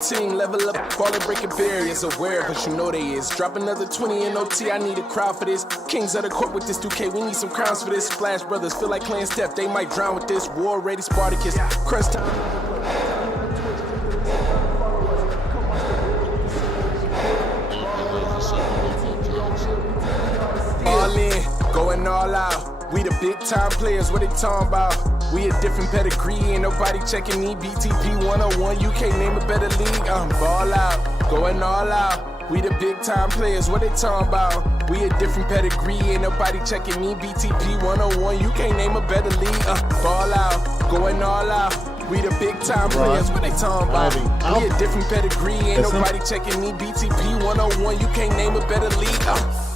Team level up, ballin', breaking barriers, aware, but you know they is. Drop another 20 in OT, I need a crowd for this. Kings of the court with this 2K, we need some crowns for this. Splash Brothers feel like playing step, they might drown with this. War ready, Spartacus, crunch time. All in, going all out. We the big time players, what they talking about? We a different pedigree, ain't nobody checking me. BTP 101, you can't name a better league. Ball out, going all out. We the big time players, what they talking about? We a different pedigree, ain't nobody checking me. BTP 101, you can't name a better league. Ball out, going all out. We the big time players, what they talking about? We a different pedigree, ain't nobody checking me. BTP 101, you can't name a better league.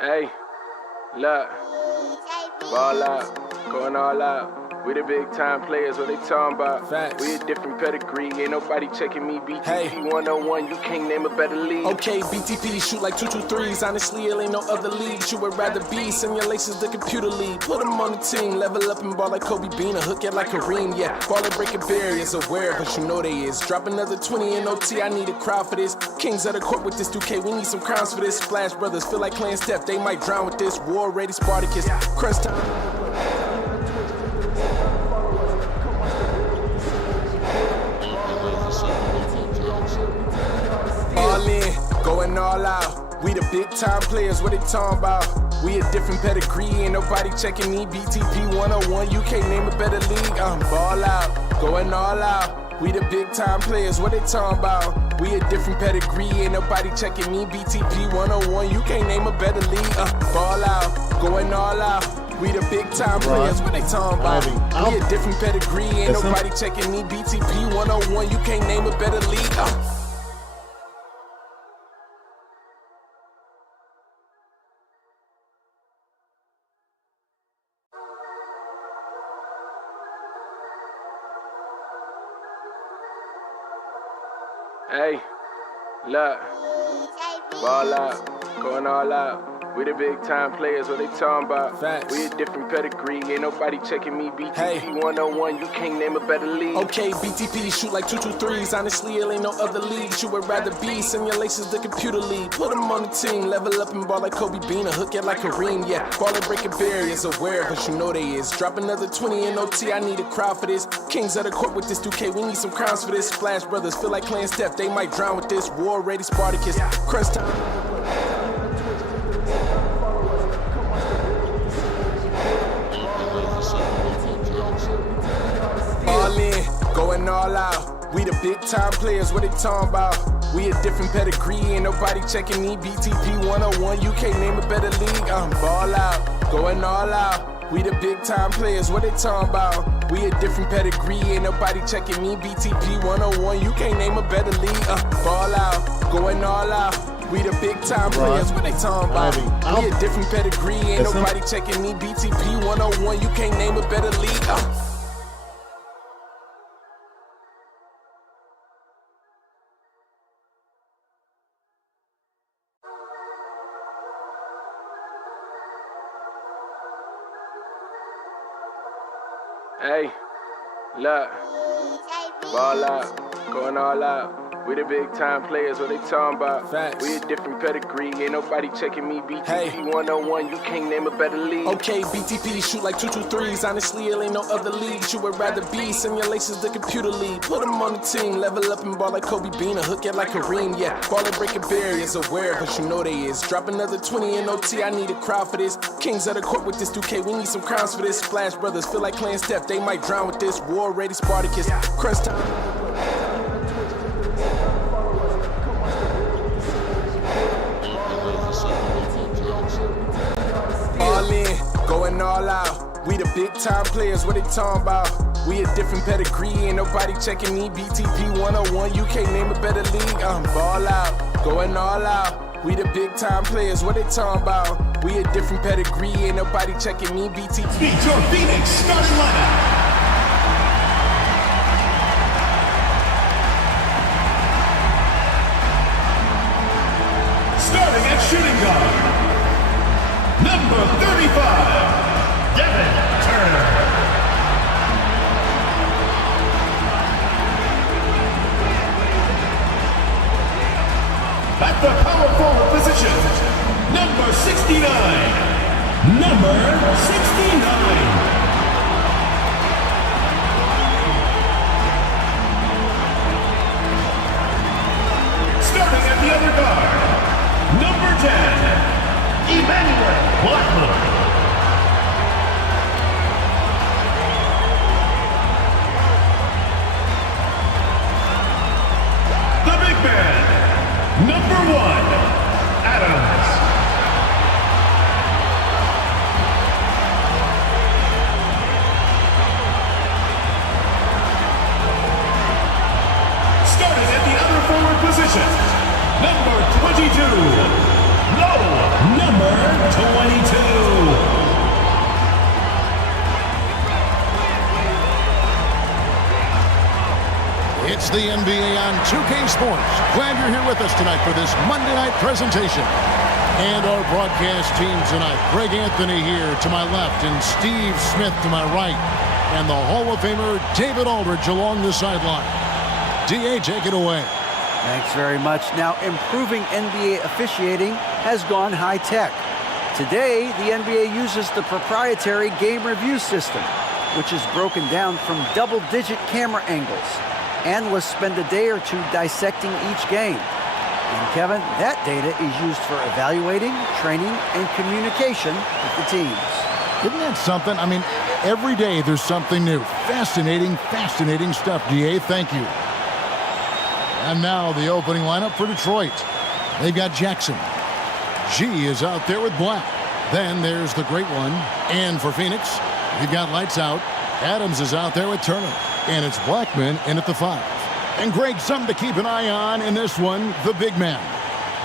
Hey, look, ball out, going all out. We the big time players, what they talking about? Facts. We a different pedigree, ain't nobody checking me. BTP 101, you can't name a better league. Okay, BTP shoot like 223s. Honestly, it ain't no other league you would rather be. Simulations, the computer league. Put them on the team, level up and ball like Kobe Bean, a hook it like Kareem. Yeah, ballin', breaking barriers, aware, but you know they is. Drop another 20 in OT, I need a crowd for this. Kings of the court with this 2K, we need some crowns for this. Splash Brothers feel like playing step, they might drown with this. War ready, Spartacus, crunch time. All in, going all out. We the big time players, what they talking about? We a different pedigree, ain't nobody checking me. BTP 101, you can't name a better league. Ball out, going all out. We the big time players, what they talking about? We a different pedigree, ain't nobody checking me. BTP 101, you can't name a better league. Ball out, going all out. We the big time players, what they talking about? We a different pedigree, ain't nobody checking me. BTP 101, you can't name a better league. Hey, look, ball out, going all out. We the big time players, what they talking about? Facts. We a different pedigree, ain't nobody checking me. BTP 101, you can't name a better league. Okay, BTP shoot like 223s. Honestly, it ain't no other league you would rather be. Simulations, the computer league. Put them on the team, level up and ball like Kobe Bean, a hook it like Kareem. Yeah, ballin', breaking barriers, aware, but you know they is. Drop another 20 in OT, I need a crowd for this. Kings of the court with this 2K, we need some crowns for this. Splash Brothers feel like playing step, they might drown with this. War ready, Spartacus, crunch time. All in, going all out. We the big time players, what they talking about? We a different pedigree, ain't nobody checking me. BTP 101, you can't name a better league. Ball out, going all out. We the big time players, what they talking about? We a different pedigree, ain't nobody checking me. BTP 101, you can't name a better league. Ball out, going all out. We the big time players, what they talking about? We a different pedigree, ain't nobody checking me. BTP 101, you can't name a better league. Hey, look, ball out, going all out. We the big time players, what they talking about? Facts. We a different pedigree, ain't nobody checking me. BTP 101, you can't name a better league. Okay, BTP shoot like 223s. Honestly, it ain't no other league you would rather be. Simulations, the computer league. Put them on the team, level up and ball like Kobe Bean, a hook it like Kareem. Yeah, ballin', breaking barriers, aware, but you know they is. Drop another 20 in OT, I need a crowd for this. Kings of the court with this 2K, we need some crowns for this. Splash Brothers feel like playing step, they might drown with this. War ready, Spartacus, crunch time. All in, going all out. We the big time players, what they talking about? We a different pedigree, ain't nobody checking me. BTP 101, you can't name a better league. Ball out, going all out. We the big time players, what they talking about? We a different pedigree, ain't nobody checking me. BTP. Meet your Phoenix starting lineup. shooting guard, number 35, Devin Turner. At the power forward position, number 69. Number 69. Starting at the other guard, number 10, Emmanuel Blackman. The big man, number 1, Adams. Starting at the other forward position, number 22, Low, number 22. It's the NBA on 2K Sports. Glad you're here with us tonight for this Monday night presentation. And our broadcast team tonight, Greg Anthony here to my left and Steve Smith to my right. And the Hall of Famer David Aldridge along the sideline. DA, take it away. Thanks very much. Now, improving NBA officiating has gone high-tech. Today, the NBA uses the proprietary game review system, which is broken down from double-digit camera angles. Analysts spend a day or two dissecting each game. And, Kevin, that data is used for evaluating, training, and communication with the teams. Isn't that something? I mean, every day there's something new. Fascinating stuff, DA. Thank you. And now the opening lineup for Detroit. They've got Jackson. G is out there with Black. Then there's the great one. And for Phoenix, you've got lights out. Adams is out there with Turner. And it's Blackman in at the 5. And Greg, something to keep an eye on in this one, the big man.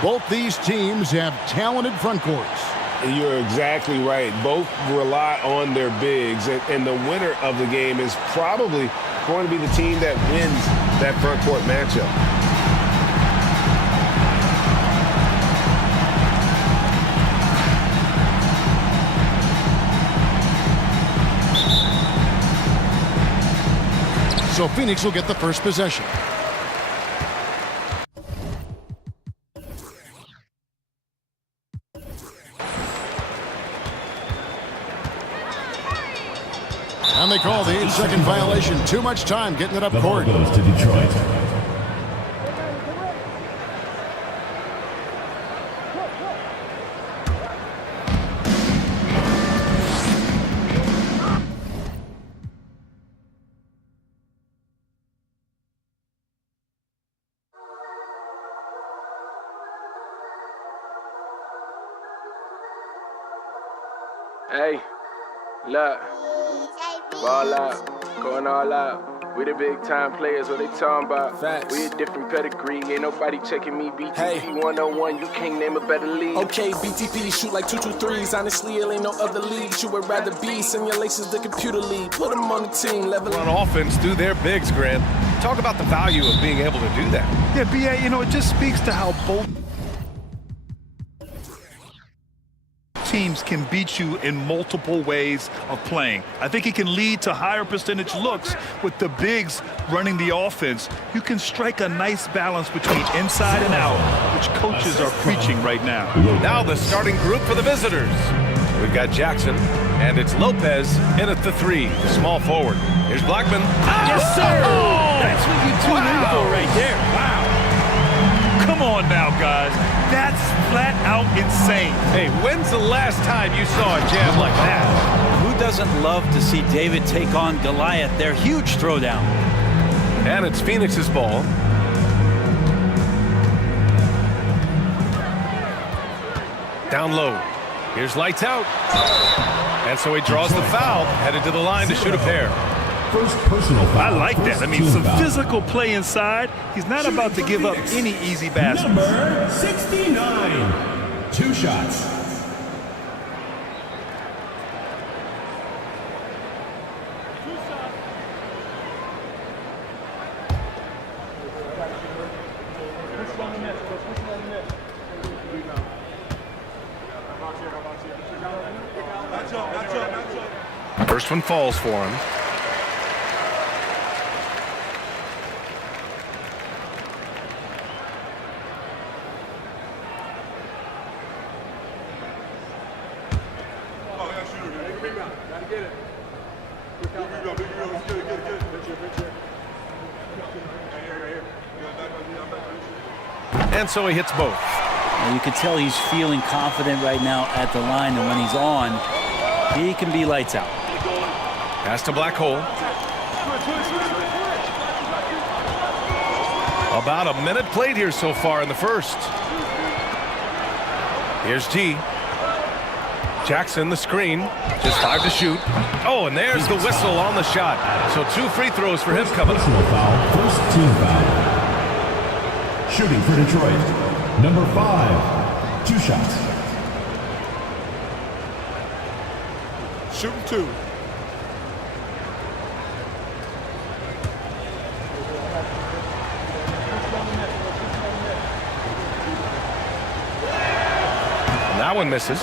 Both these teams have talented front courts. You're exactly right. Both rely on their bigs, and the winner of the game is probably going to be the team that wins that front court matchup. So Phoenix will get the first possession. And they call the 8-second violation. Too much time getting it up court. The ball goes to Detroit. Hey, look, ball out, going all out. We the big time players, what they talking about? Facts. We a different pedigree, ain't nobody checking me. BTP Hey. 101, you can't name a better league. Okay, BTP shoot like 223s. Honestly, it ain't no other league you would rather be. Simulations, the computer league. Put them on the team, level On offense through their bigs, Grant. Talk about the value of being able to do that. Yeah, BA, it just speaks to how both teams can beat you in multiple ways of playing. I think it can lead to higher percentage looks with the bigs running the offense. You can strike a nice balance between inside and out, which coaches are preaching right now. Now the starting group for the visitors. We've got Jackson, and it's Lopez in at the 3, the small forward. Here's Blackman. Yes, sir! That's what you tune in for right there. Wow. Come on now, guys. That's flat out insane. Hey, when's the last time you saw a jam like that? Who doesn't love to see David take on Goliath? Their huge throwdown. And it's Phoenix's ball. Down low. Here's lights out. And so he draws the foul, headed to the line to shoot a pair. First personal foul. I like that. I mean, First some team foul. physical play inside. He's not about to give up any easy baskets. Number 69. 2 shots. First one falls for him. And so he hits both. And you can tell he's feeling confident right now at the line, and when he's on, he can be lights out. Pass to Black Hole. About a minute played here so far in the first. Here's G. Jackson, the screen. Just 5 to shoot. Oh, and there's the whistle on the shot. So 2 free throws for him coming. Personal foul, first team foul. Shooting for Detroit, number 5, 2 shots. Shooting 2. That one misses.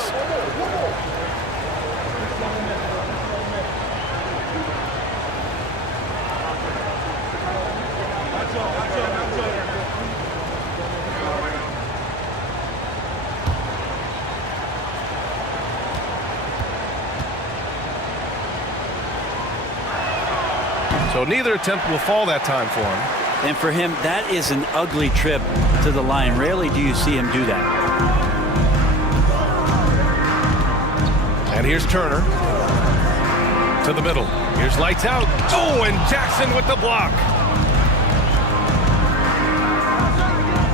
So neither attempt will fall that time for him. And for him, that is an ugly trip to the line. Rarely do you see him do that. And here's Turner. To the middle. Here's lights out. Oh, and Jackson with the block.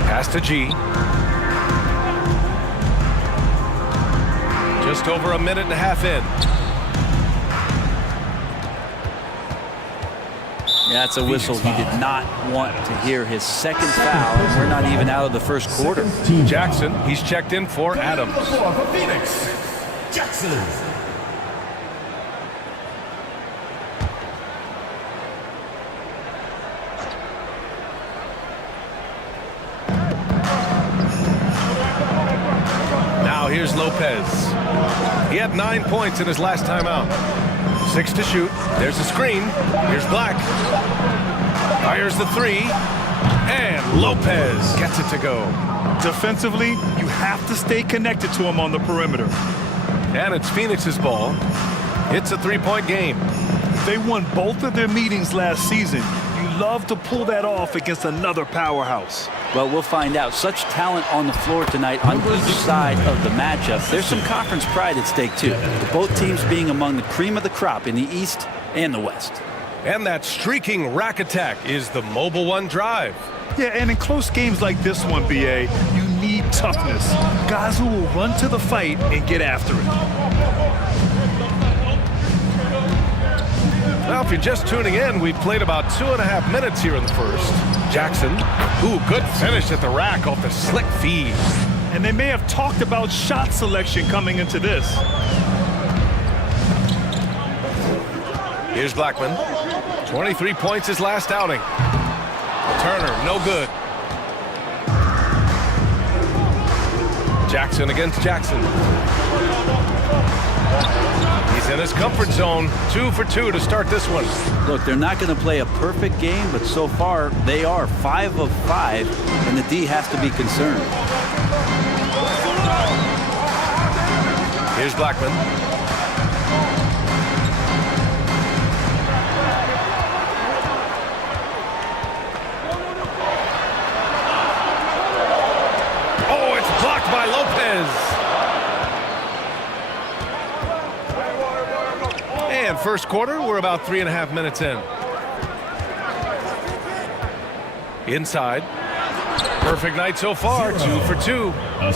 Pass to G. Just over a minute and a half in. Yeah, it's a whistle he did not want to hear. His second foul. We're not even out of the first quarter. Jackson, he's checked in for Adams. For Phoenix, Jackson. Now here's Lopez. He had 9 points in his last time out. 6 to shoot. There's a screen. Here's Black. Fires the 3. And Lopez gets it to go. Defensively, you have to stay connected to him on the perimeter. And it's Phoenix's ball. It's a 3-point game. They won both of their meetings last season. You love to pull that off against another powerhouse. Well, we'll find out. Such talent on the floor tonight on each side of the matchup. There's some conference pride at stake, too. The both teams being among the cream of the crop in the East and the West. And that streaking rack attack is the Mobile One drive. Yeah, and in close games like this one, BA, you need toughness. Guys who will run to the fight and get after it. Well, if you're just tuning in, we've played about 2.5 minutes here in the first. Jackson, ooh, good finish at the rack off the slick feed. And they may have talked about shot selection coming into this. Here's Blackman. 23 points his last outing. Turner, no good. Jackson against Jackson. He's in his comfort zone. 2 for 2 to start this one. Look, they're not going to play a perfect game, but so far they are 5 of 5, and the D has to be concerned. Here's Blackman. Oh, it's blocked by Lopez. And first quarter, we're about 3.5 minutes in. Inside. Perfect night so far, 2 for 2.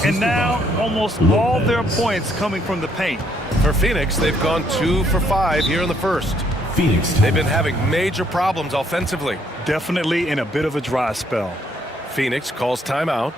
And now almost all their points coming from the paint. For Phoenix, they've gone 2 for 5 here in the first. Phoenix. They've been having major problems offensively. Definitely in a bit of a dry spell. Phoenix calls timeout.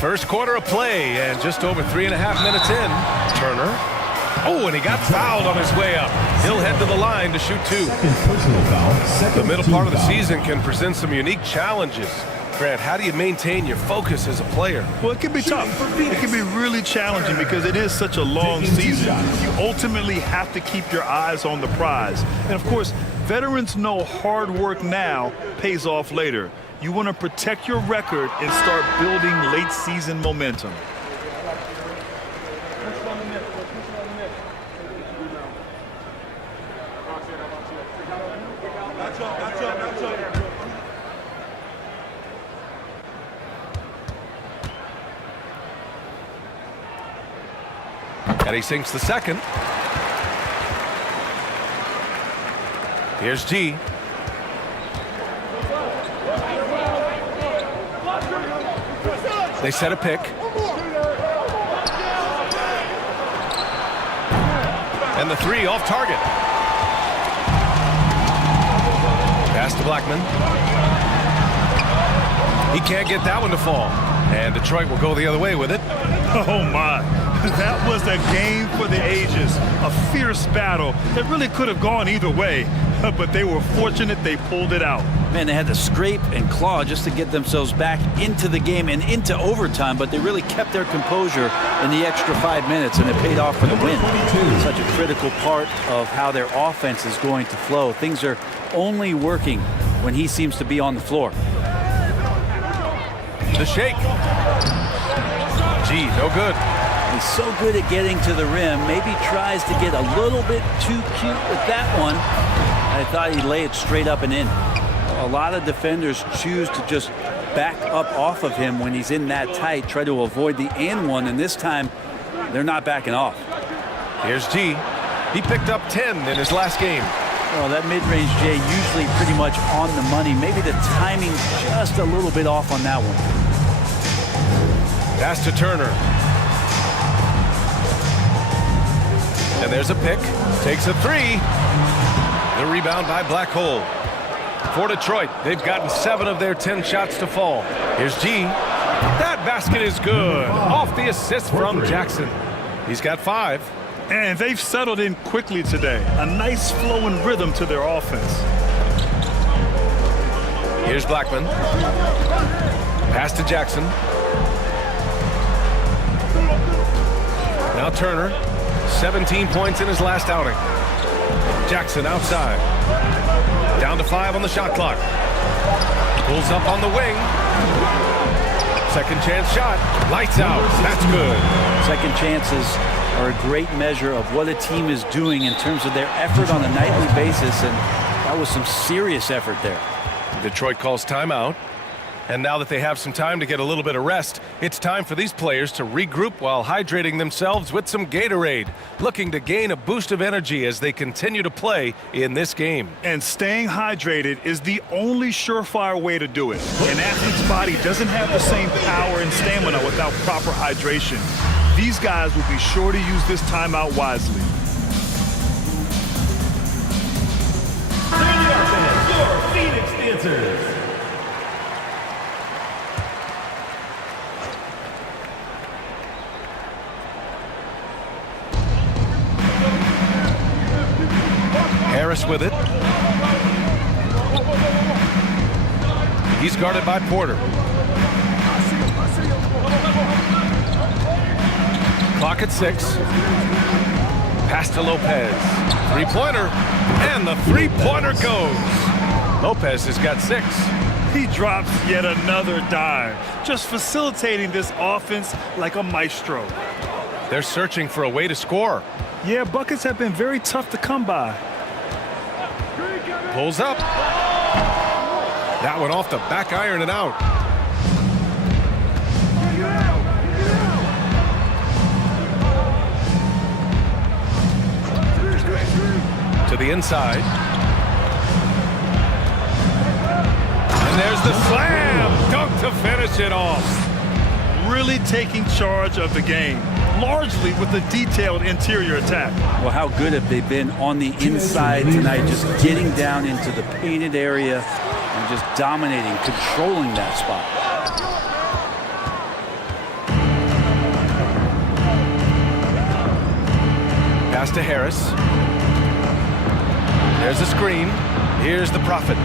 First quarter of play, and just over 3.5 minutes in. Turner. Oh, and he got fouled on his way up. He'll head to the line to shoot 2. Personal foul. The middle part of the foul. season can present some unique challenges. Grant, how do you maintain your focus as a player? Well, it can be tough. It can be really challenging because it is such a long season. You ultimately have to keep your eyes on the prize. And, of course, veterans know hard work now pays off later. You want to protect your record and start building late-season momentum. And he sinks the second. Here's G. They set a pick. And the 3 off target. Pass to Blackman. He can't get that one to fall. And Detroit will go the other way with it. Oh, my. That was a game for the ages. A fierce battle that really could have gone either way. But they were fortunate they pulled it out. Man, they had to scrape and claw just to get themselves back into the game and into overtime, but they really kept their composure in the extra 5 minutes, and it paid off for the win. Such a critical part of how their offense is going to flow. Things are only working when he seems to be on the floor. The shake. Gee, no good. He's so good at getting to the rim. Maybe tries to get a little bit too cute with that one. I thought he'd lay it straight up and in. A lot of defenders choose to just back up off of him when he's in that tight, try to avoid the and one, and this time they're not backing off. Here's G. He picked up 10 in his last game. Well, that mid-range J usually pretty much on the money. Maybe the timing just a little bit off on that one. Pass to Turner. And there's a pick. Takes a 3. The rebound by Black Hole. For Detroit, they've gotten 7 of their 10 shots to fall. Here's G. That basket is good. Off the assist from Jackson. He's got 5. And they've settled in quickly today. A nice flowing rhythm to their offense. Here's Blackman. Pass to Jackson. Now Turner. 17 points in his last outing. Jackson outside. Down to 5 on the shot clock. Pulls up on the wing. Second chance shot. Lights out. That's good. Second chances are a great measure of what a team is doing in terms of their effort on a nightly basis, and that was some serious effort there. Detroit calls timeout. And now that they have some time to get a little bit of rest, it's time for these players to regroup while hydrating themselves with some Gatorade, looking to gain a boost of energy as they continue to play in this game. And staying hydrated is the only surefire way to do it. An athlete's body doesn't have the same power and stamina without proper hydration. These guys will be sure to use this timeout wisely. Your Phoenix Dancers. Harris with it. He's guarded by Porter. Clock at 6. Pass to Lopez. Three-pointer. And the three-pointer goes. Lopez has got 6. He drops yet another dime, just facilitating this offense like a maestro. They're searching for a way to score. Yeah, buckets have been very tough to come by. Pulls up. That one off the back iron and out. To the inside. And there's the slam dunk to finish it off. Really taking charge of the game, largely with a detailed interior attack. Well, how good have they been on the inside tonight, just getting down into the painted area and just dominating, controlling that spot. Pass to Harris. There's a screen. Here's the Prophet.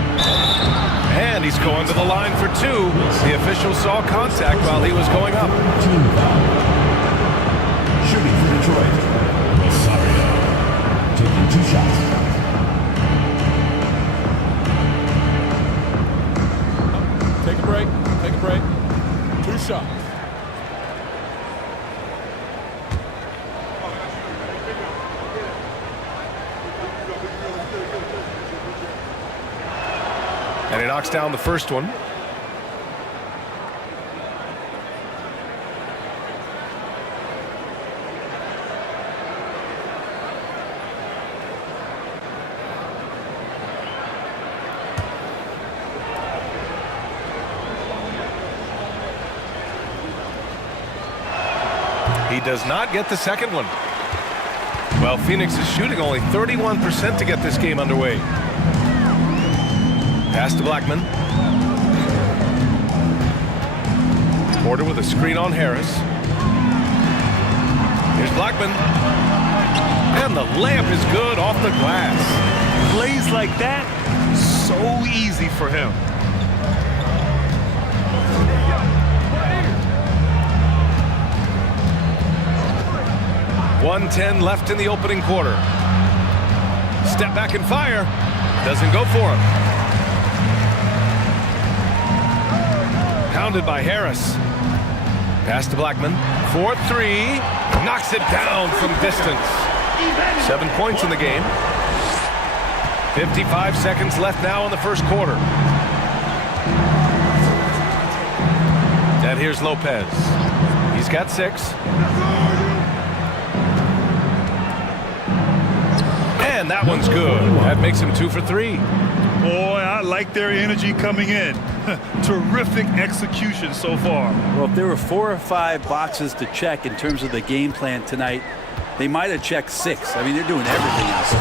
And he's going to the line for two. The official saw contact while he was going up. Team foul. Shooting for Detroit. Rosario. Taking 2 shots. Take a break. Take a break. 2 shots. And he knocks down the first one. He does not get the second one. Well, Phoenix is shooting only 31% to get this game underway. Pass to Blackman. Porter with a screen on Harris. Here's Blackman. And the layup is good off the glass. Plays like that, so easy for him. .110 left in the opening quarter. Step back and fire. Doesn't go for him. Pounded by Harris. Pass to Blackman. 4-3. Knocks it down from distance. 7 points in the game. 55 seconds left now in the first quarter. And here's Lopez. He's got 6. And that one's good. That makes him 2 for 3. Boy, I like their energy coming in. Terrific execution so far. Well, if there were 4 or 5 boxes to check in terms of the game plan tonight, they might have checked 6. I mean, they're doing everything else.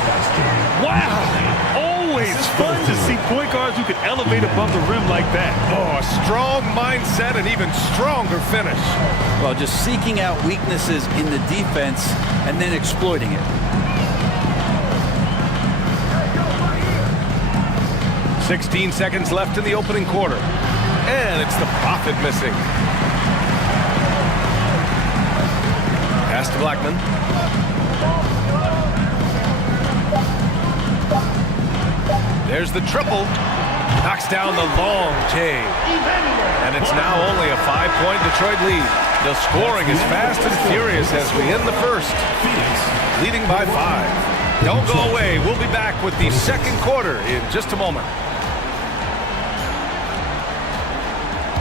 Wow! Always fun to see point guards who can elevate above the rim like that. Oh, a strong mindset and even stronger finish. Well, just seeking out weaknesses in the defense and then exploiting it. 16 seconds left in the opening quarter. And it's the Prophet missing. Pass to Blackman. There's the triple. Knocks down the long J. And it's now only a 5-point Detroit lead. The scoring is fast and furious as we end the first. Leading by 5. Don't go away. We'll be back with the second quarter in just a moment.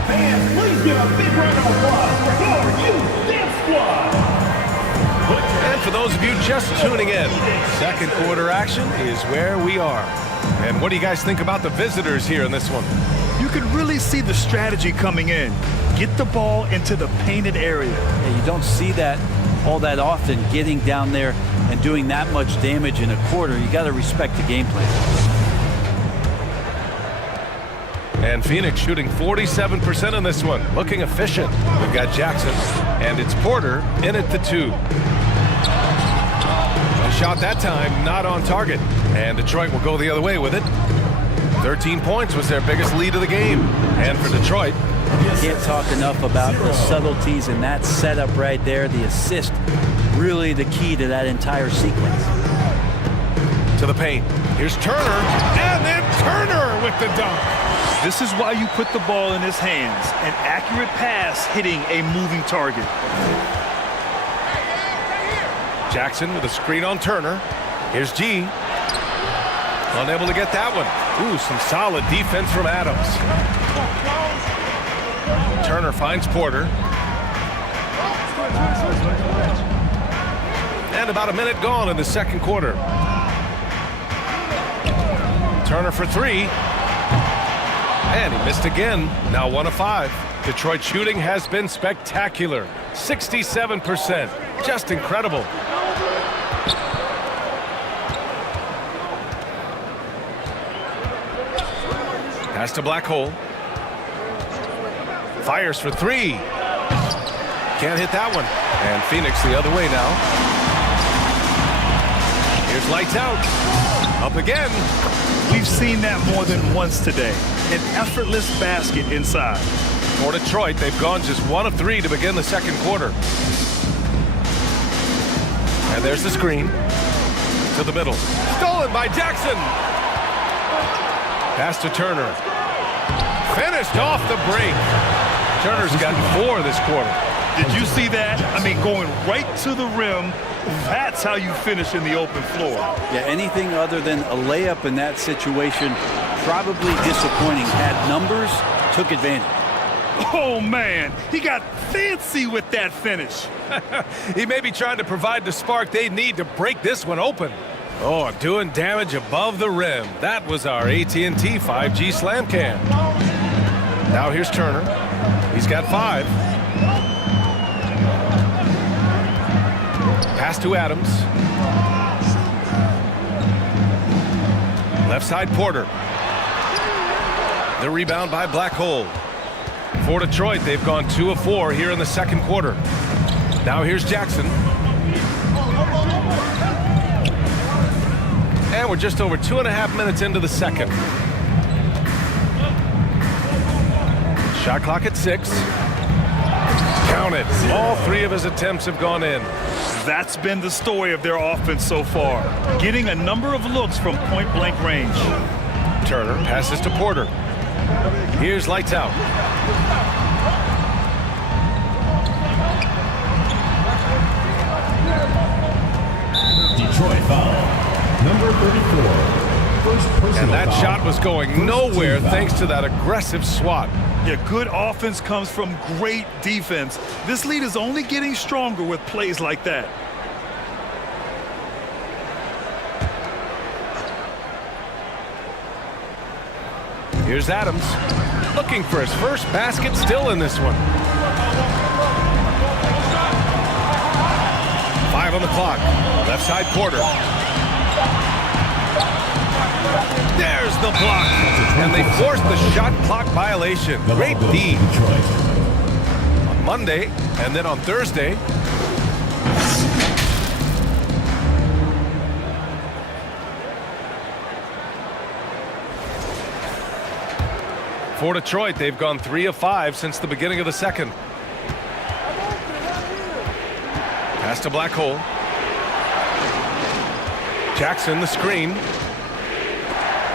Fans, please give a big round of applause for your youth dance squad. And for those of you just tuning in, second quarter action is where we are. And what do you guys think about the visitors here in this one? You can really see the strategy coming in. Get the ball into the painted area. Yeah, you don't see that all that often, getting down there and doing that much damage in a quarter. You got to respect the game plan. And Phoenix shooting 47% in this one, looking efficient. We've got Jackson, and it's Porter in at the 2. A shot that time, not on target. And Detroit will go the other way with it. 13 points was their biggest lead of the game. And for Detroit, you can't talk enough about the subtleties in that setup right there. The assist, really the key to that entire sequence. To the paint. Here's Turner, and then Turner with the dunk. This is why you put the ball in his hands. An accurate pass hitting a moving target. Jackson with a screen on Turner. Here's G. Unable to get that one. Ooh, some solid defense from Adams. Turner finds Porter. And about a minute gone in the second quarter. Turner for 3. And he missed again. Now 1 of 5. Detroit shooting has been spectacular. 67%. Just incredible. Pass to Black Hole. Fires for 3. Can't hit that one. And Phoenix the other way now. Here's lights out. Up again. We've seen that more than once today. An effortless basket inside. For Detroit, they've gone just 1 of 3 to begin the second quarter. And there's the screen. To the middle. Stolen by Jackson. Pass to Turner. Finished off the break. Turner's got 4 this quarter. Did you see that? I mean, going right to the rim. That's how you finish in the open floor. Yeah, anything other than a layup in that situation, probably disappointing. Had numbers, took advantage. Oh, man. He got fancy with that finish. He may be trying to provide the spark they need to break this one open. Oh, doing damage above the rim. That was our AT&T 5G slam cam. Now here's Turner. He's got 5. Pass to Adams. Left side Porter. The rebound by Black Hole. For Detroit, they've gone 2 of 4 here in the second quarter. Now here's Jackson. And we're just over 2.5 minutes into the second. Shot clock at 6. Count it. All 3 of his attempts have gone in. That's been the story of their offense so far. Getting a number of looks from point-blank range. Turner passes to Porter. Here's lights out. Detroit foul. Number 34. First personal And that foul. shot was going nowhere thanks to that aggressive swat. Yeah, good offense comes from great defense. This lead is only getting stronger with plays like that. Here's Adams. Looking for his first basket, still in this one. 5 on the clock. Left side Porter. There's the block. And they forced the shot clock violation. Great D. On Monday and then on Thursday. For Detroit, they've gone 3 of 5 since the beginning of the second. Pass to Black Hole. Jackson, the screen.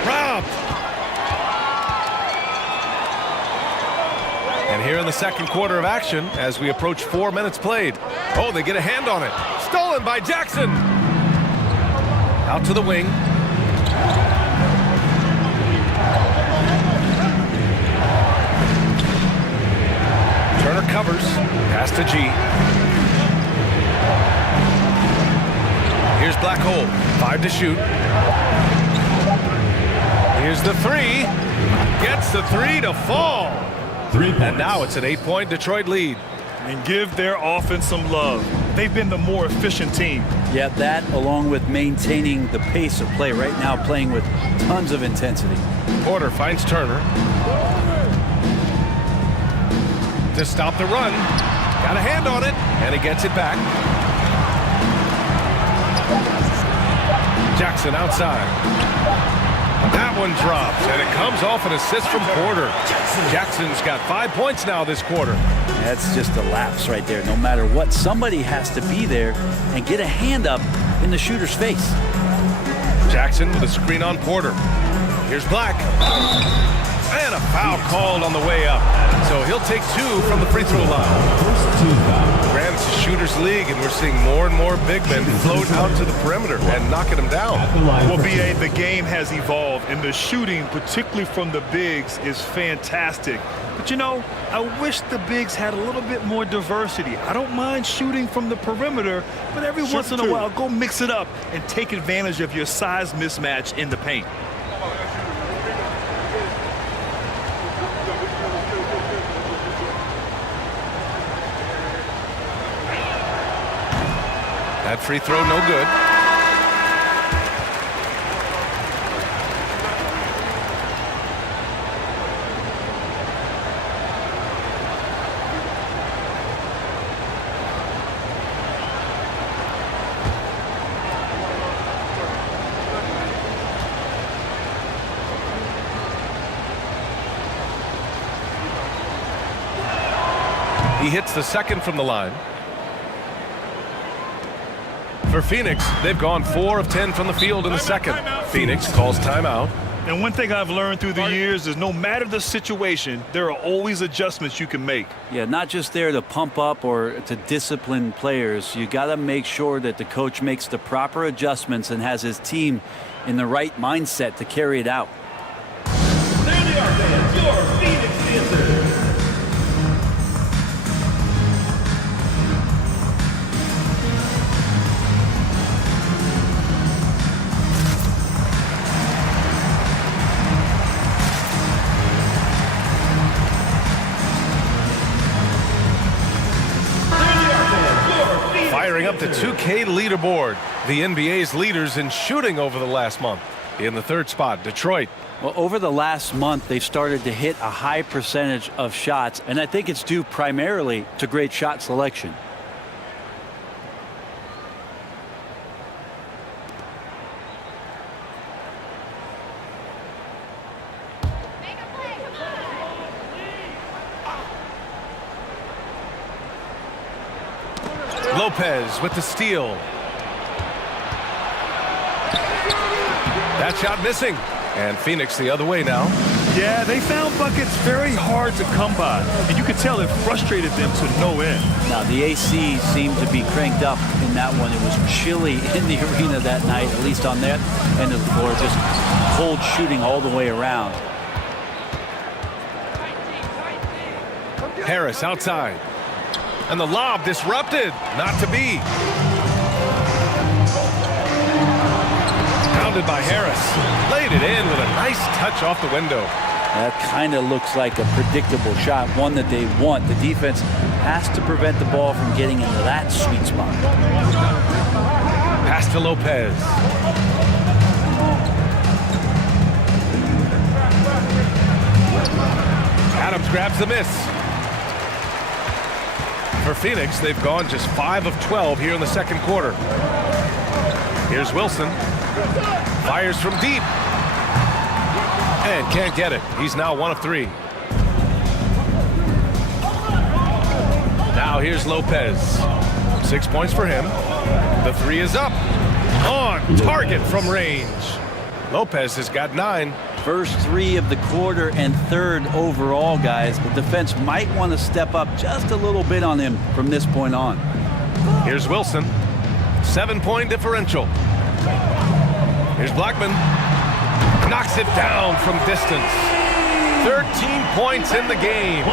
Robbed. And here in the second quarter of action, as we approach 4 minutes played. Oh, they get a hand on it. Stolen by Jackson. Out to the wing. Turner covers. Pass to G. Here's Black Hole. 5 to shoot. Here's the 3. Gets the 3 to fall. 3 points. And now it's an 8-point Detroit lead. And give their offense some love. They've been the more efficient team. Yeah, that along with maintaining the pace of play right now, playing with tons of intensity. Porter finds Turner. To stop the run. Got a hand on it, and he gets it back. Jackson outside. That one drops, and it comes off an assist from Porter. Jackson's got 5 points now this quarter. That's just a lapse right there. No matter what, somebody has to be there and get a hand up in the shooter's face. Jackson with a screen on Porter. Here's Black. And a foul called on the way up. So he'll take 2 from the free throw line. First 2 fouls. Grant, it's a shooter's league, and we're seeing more and more big men float out to the perimeter and knocking them down. Well, B.A., the game has evolved, and the shooting, particularly from the bigs, is fantastic. But, you know, I wish the bigs had a little bit more diversity. I don't mind shooting from the perimeter, but every once in a while, go mix it up and take advantage of your size mismatch in the paint. That free throw, no good. He hits the second from the line. For Phoenix, they've gone 4 of 10 from the field in the second. Phoenix calls timeout. And one thing I've learned through the years is no matter the situation, there are always adjustments you can make. Yeah, not just there to pump up or to discipline players. You got to make sure that the coach makes the proper adjustments and has his team in the right mindset to carry it out. There they are, fans, your Phoenix Panthers. Firing up the 2K leaderboard. The NBA's leaders in shooting over the last month. In the third spot, Detroit. Well, over the last month, they've started to hit a high percentage of shots, and I think it's due primarily to great shot selection. Lopez with the steal. That shot missing. And Phoenix the other way now. Yeah, they found buckets very hard to come by, and you could tell it frustrated them to no end. Now, the AC seemed to be cranked up in that one. It was chilly in the arena that night, at least on that end of the floor. Just cold shooting all the way around. Harris outside. And the lob disrupted. Not to be. Pounded by Harris. Laid it in with a nice touch off the window. That kind of looks like a predictable shot, one that they want. The defense has to prevent the ball from getting into that sweet spot. Pass to Lopez. Adams grabs the miss. For Phoenix, they've gone just 5 of 12 here in the second quarter. Here's Wilson. Fires from deep. And can't get it. He's now 1 of 3. Now here's Lopez. 6 points for him. The 3 is up. On target from range. Lopez has got 9. First 3 of the quarter and third overall, guys. The defense might want to step up just a little bit on him from this point on. Here's Wilson. 7-point differential. Here's Blackman. Knocks it down from distance. 13 points in the game.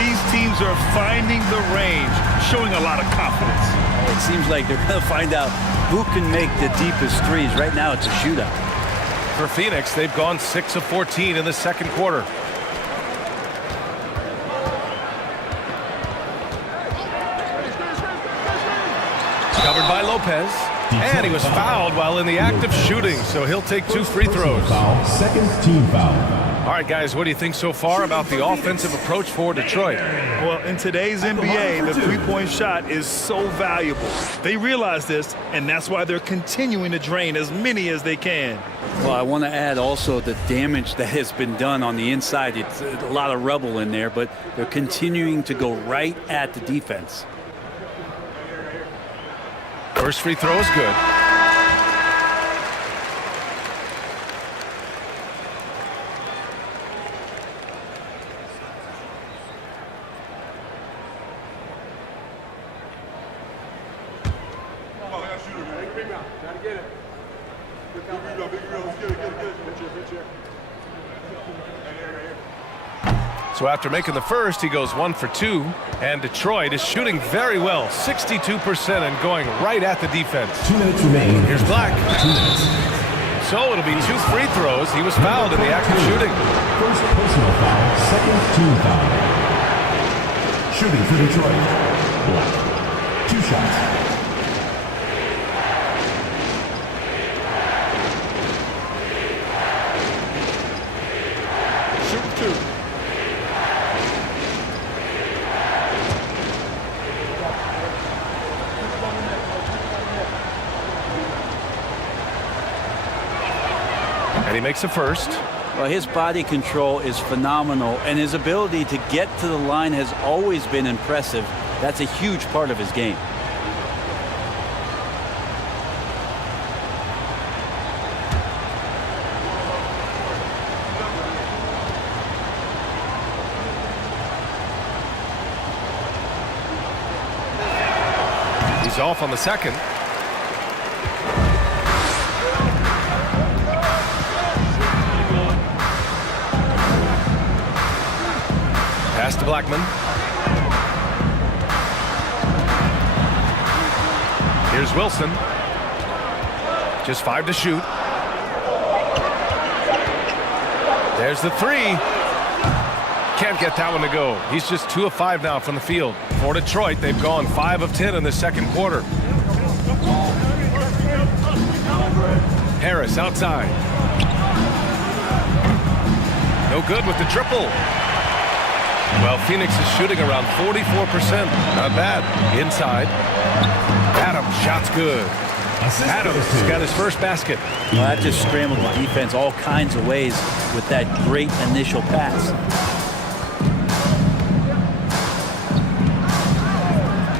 These teams are finding the range, showing a lot of confidence. It seems like they're going to find out who can make the deepest threes. Right now, it's a shootout. For Phoenix, they've gone 6 of 14 in the second quarter. Covered by Lopez. And he was fouled while in the act of shooting, so he'll take 2 free throws. Second team foul. All right, guys, what do you think so far about the offensive approach for Detroit? Well, in today's NBA, the three-point shot is so valuable. They realize this, and that's why they're continuing to drain as many as they can. Well, I want to add also the damage that has been done on the inside. It's a lot of rubble in there, but they're continuing to go right at the defense. First free throw is good. So after making the first, he goes 1 for 2, and Detroit is shooting very well, 62% and going right at the defense. 2 minutes remain. Here's Black. 2 minutes. So it'll be 2 free throws. He was fouled in the act of shooting. First personal foul, second team foul. Shooting for Detroit. Black. 2 shots. And he makes a first. Well, his body control is phenomenal, and his ability to get to the line has always been impressive. That's a huge part of his game. He's off on the second. Pass to Blackman. Here's Wilson. Just 5 to shoot. There's the 3. Can't get that one to go. He's just 2 of 5 now from the field. For Detroit, they've gone 5 of 10 in the second quarter. Harris outside. No good with the triple. Well, Phoenix is shooting around 44%. Not bad. Inside. Adams, shot's good. Adams got his first basket. Well, that just scrambled the defense all kinds of ways with that great initial pass.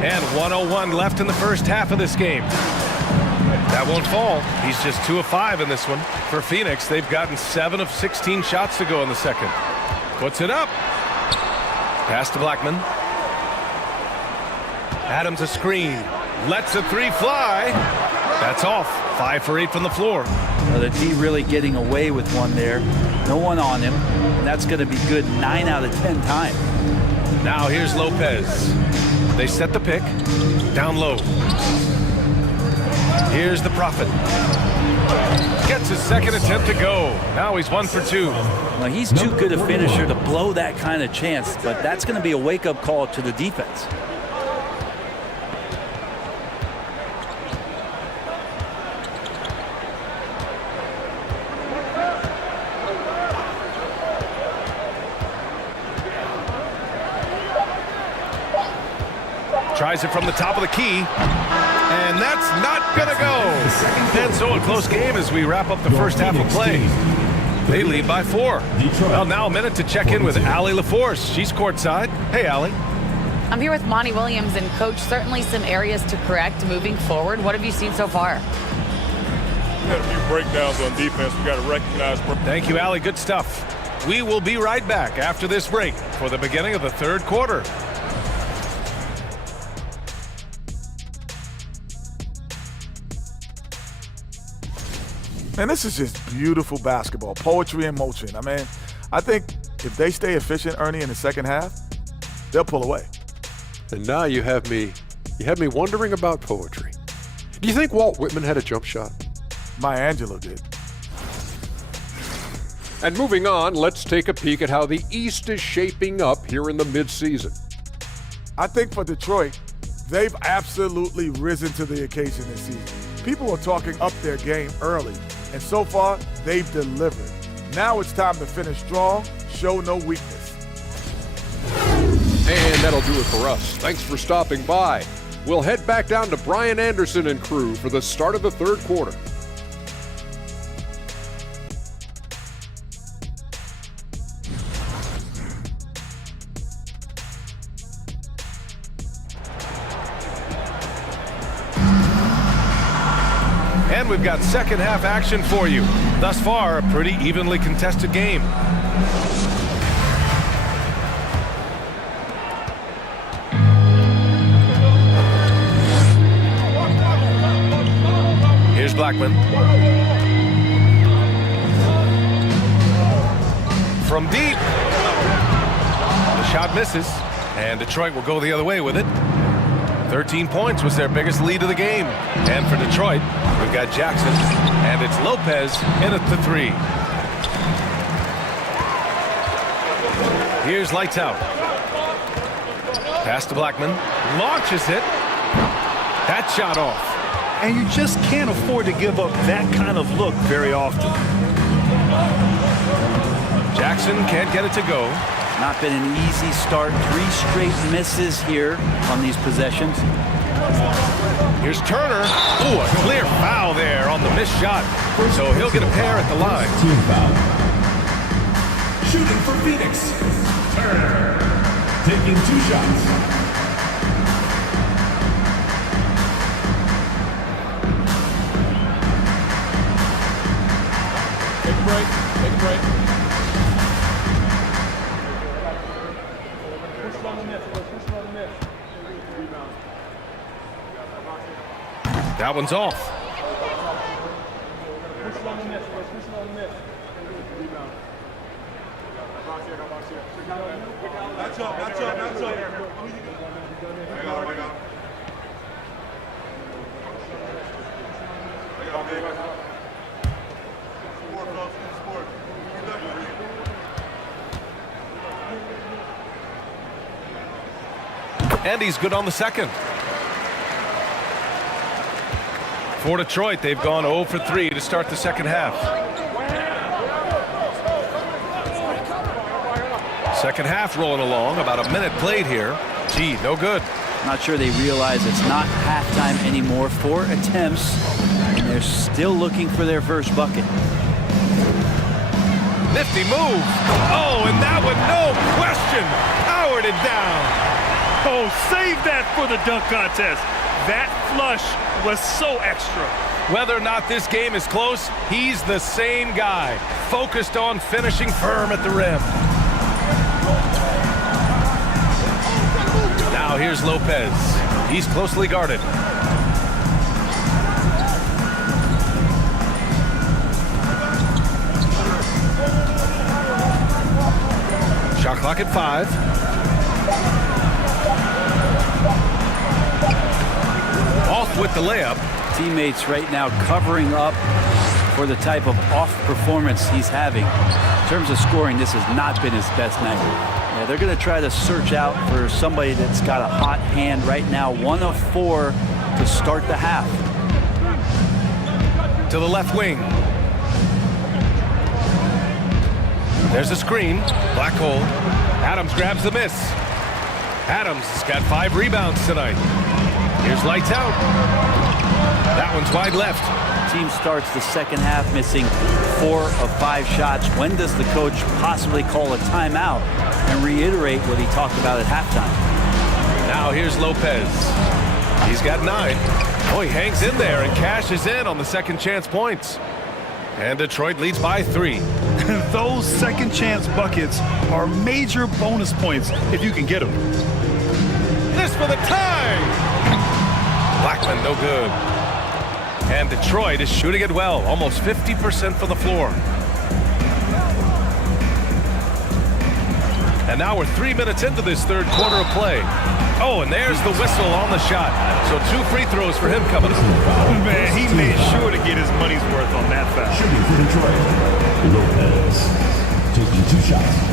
And 1:01 left in the first half of this game. That won't fall. He's just 2 of 5 in this one. For Phoenix, they've gotten 7 of 16 shots to go in the second. Puts it up. Pass to Blackman. Adams a screen. Lets a 3 fly. That's off. 5 for 8 from the floor. Well, the D really getting away with one there. No one on him. And that's going to be good 9 out of 10 times. Now here's Lopez. They set the pick. Down low. Here's the Prophet. Gets his second attempt to go. Now he's 1 for 2. Well, he's too good a finisher to blow that kind of chance, but that's going to be a wake-up call to the defense. Tries it from the top of the key. And that's not going to go. And so a close game as we wrap up the first half of play. They lead by 4. Well, now a minute to check in with Allie LaForce. She's courtside. Hey, Allie. I'm here with Monty Williams, and Coach, certainly some areas to correct moving forward. What have you seen so far? We had a few breakdowns on defense. We got to recognize. Thank you, Allie. Good stuff. We will be right back after this break for the beginning of the third quarter. Man, this is just beautiful basketball, poetry in motion. I mean, I think if they stay efficient, Ernie, in the second half, they'll pull away. And now you have me wondering about poetry. Do you think Walt Whitman had a jump shot? Maya Angelou did. And moving on, let's take a peek at how the East is shaping up here in the midseason. I think for Detroit, they've absolutely risen to the occasion this season. People are talking up their game early, and so far, they've delivered. Now it's time to finish strong, show no weakness. And that'll do it for us. Thanks for stopping by. We'll head back down to Brian Anderson and crew for the start of the third quarter. And we've got second half action for you. Thus far, a pretty evenly contested game. Here's Blackman. From deep. The shot misses, and Detroit will go the other way with it. 13 points was their biggest lead of the game. And for Detroit, we've got Jackson, and it's Lopez in at the 3. Here's lights out. Pass to Blackman. Launches it. That shot off. And you just can't afford to give up that kind of look very often. Jackson can't get it to go. Not been an easy start. 3 straight misses here on these possessions. Here's Turner. Ooh, a clear foul there on the missed shot. So he'll get a pair at the line. Shooting for Phoenix, Turner. Taking 2 shots. Take a break. Take a break. That one's off. That's up. And he's good on the second. For Detroit, they've gone 0 for 3 to start the second half. Second half rolling along, about a minute played here. Gee, no good. Not sure they realize it's not halftime anymore. 4 attempts, and they're still looking for their first bucket. Nifty move. Oh, and that one, no question, powered it down. Oh, save that for the dunk contest. That flush was so extra. Whether or not this game is close, he's the same guy, focused on finishing firm at the rim. Now here's Lopez. He's closely guarded. Shot clock at 5. Off with the layup. Teammates right now covering up for the type of off performance he's having. In terms of scoring, this has not been his best night. Yeah, they're going to try to search out for somebody that's got a hot hand right now. 1 of 4 to start the half. To the left wing. There's a screen. Black hole. Adams grabs the miss. Adams has got 5 rebounds tonight. Here's lights out. That one's wide left. Team starts the second half missing 4 of 5 shots. When does the coach possibly call a timeout and reiterate what he talked about at halftime? Now here's Lopez. He's got 9. Oh, he hangs in there and cashes in on the second chance points. And Detroit leads by 3. Those second chance buckets are major bonus points if you can get them. This for the tie! Blackman, no good. And Detroit is shooting it well, almost 50% from the floor. And now we're 3 minutes into this third quarter of play. Oh, and there's the whistle on the shot. So 2 free throws for him coming up. Man, he made sure to get his money's worth on that foul. Shooting for Detroit, Lopez. Taking 2 shots.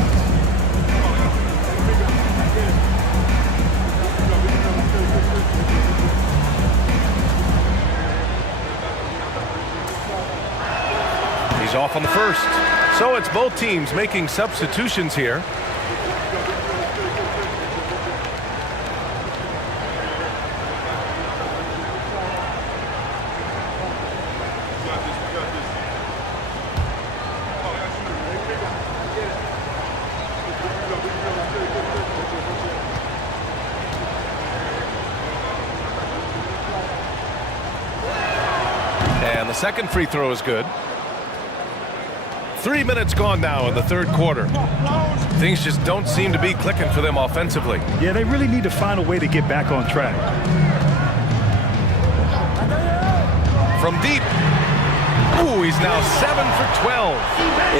He's off on the first. So it's both teams making substitutions here. And the second free throw is good. 3 minutes gone now in the third quarter. Things just don't seem to be clicking for them offensively. Yeah, they really need to find a way to get back on track. From deep. Ooh, he's now 7 for 12.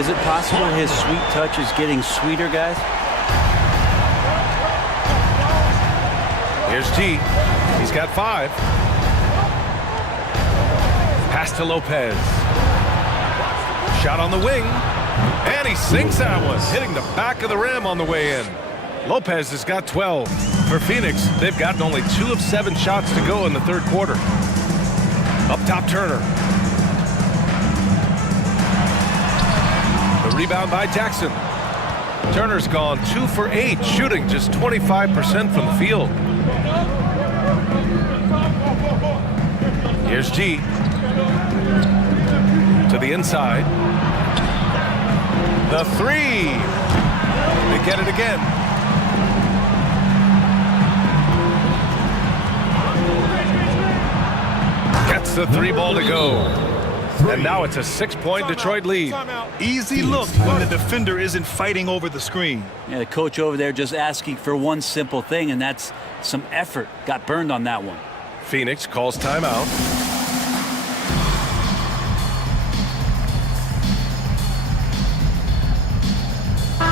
Is it possible his sweet touch is getting sweeter, guys? Here's G. He's got 5. Pass to Lopez. Shot on the wing. And he sinks that one, hitting the back of the rim on the way in. Lopez has got 12. For Phoenix, they've gotten only 2 of 7 shots to go in the third quarter. Up top, Turner. The rebound by Jackson. Turner's gone 2 for 8, shooting just 25% from the field. Here's G. To the inside. The three. They get it again. Gets the three ball to go. And now it's a 6-point Detroit lead. Easy look when the defender isn't fighting over the screen. Yeah, the coach over there just asking for one simple thing, and that's some effort. Got burned on that one. Phoenix calls timeout.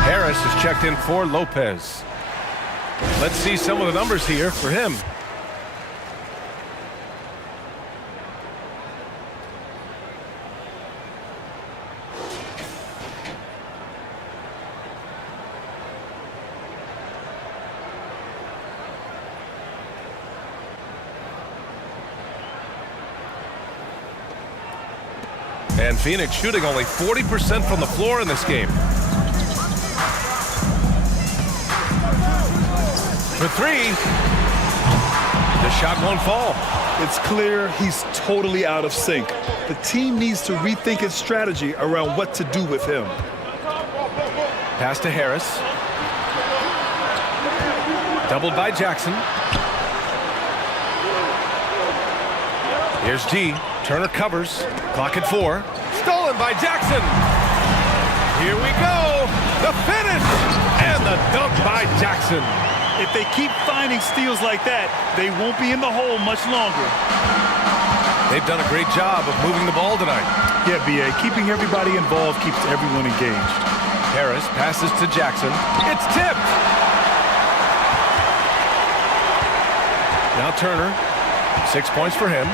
Harris is checked in for Lopez. Let's see some of the numbers here for him. And Phoenix shooting only 40% from the floor in this game. For three. The shot won't fall. It's clear he's totally out of sync. The team needs to rethink its strategy around what to do with him. Pass to Harris. Doubled by Jackson. Here's G. Turner covers. Clock at 4. Stolen by Jackson. Here we go. The finish. And the dunk by Jackson. If they keep finding steals like that, they won't be in the hole much longer. They've done a great job of moving the ball tonight. Yeah, B.A. Keeping everybody involved keeps everyone engaged. Harris passes to Jackson. It's tipped. Now Turner. 6 points for him.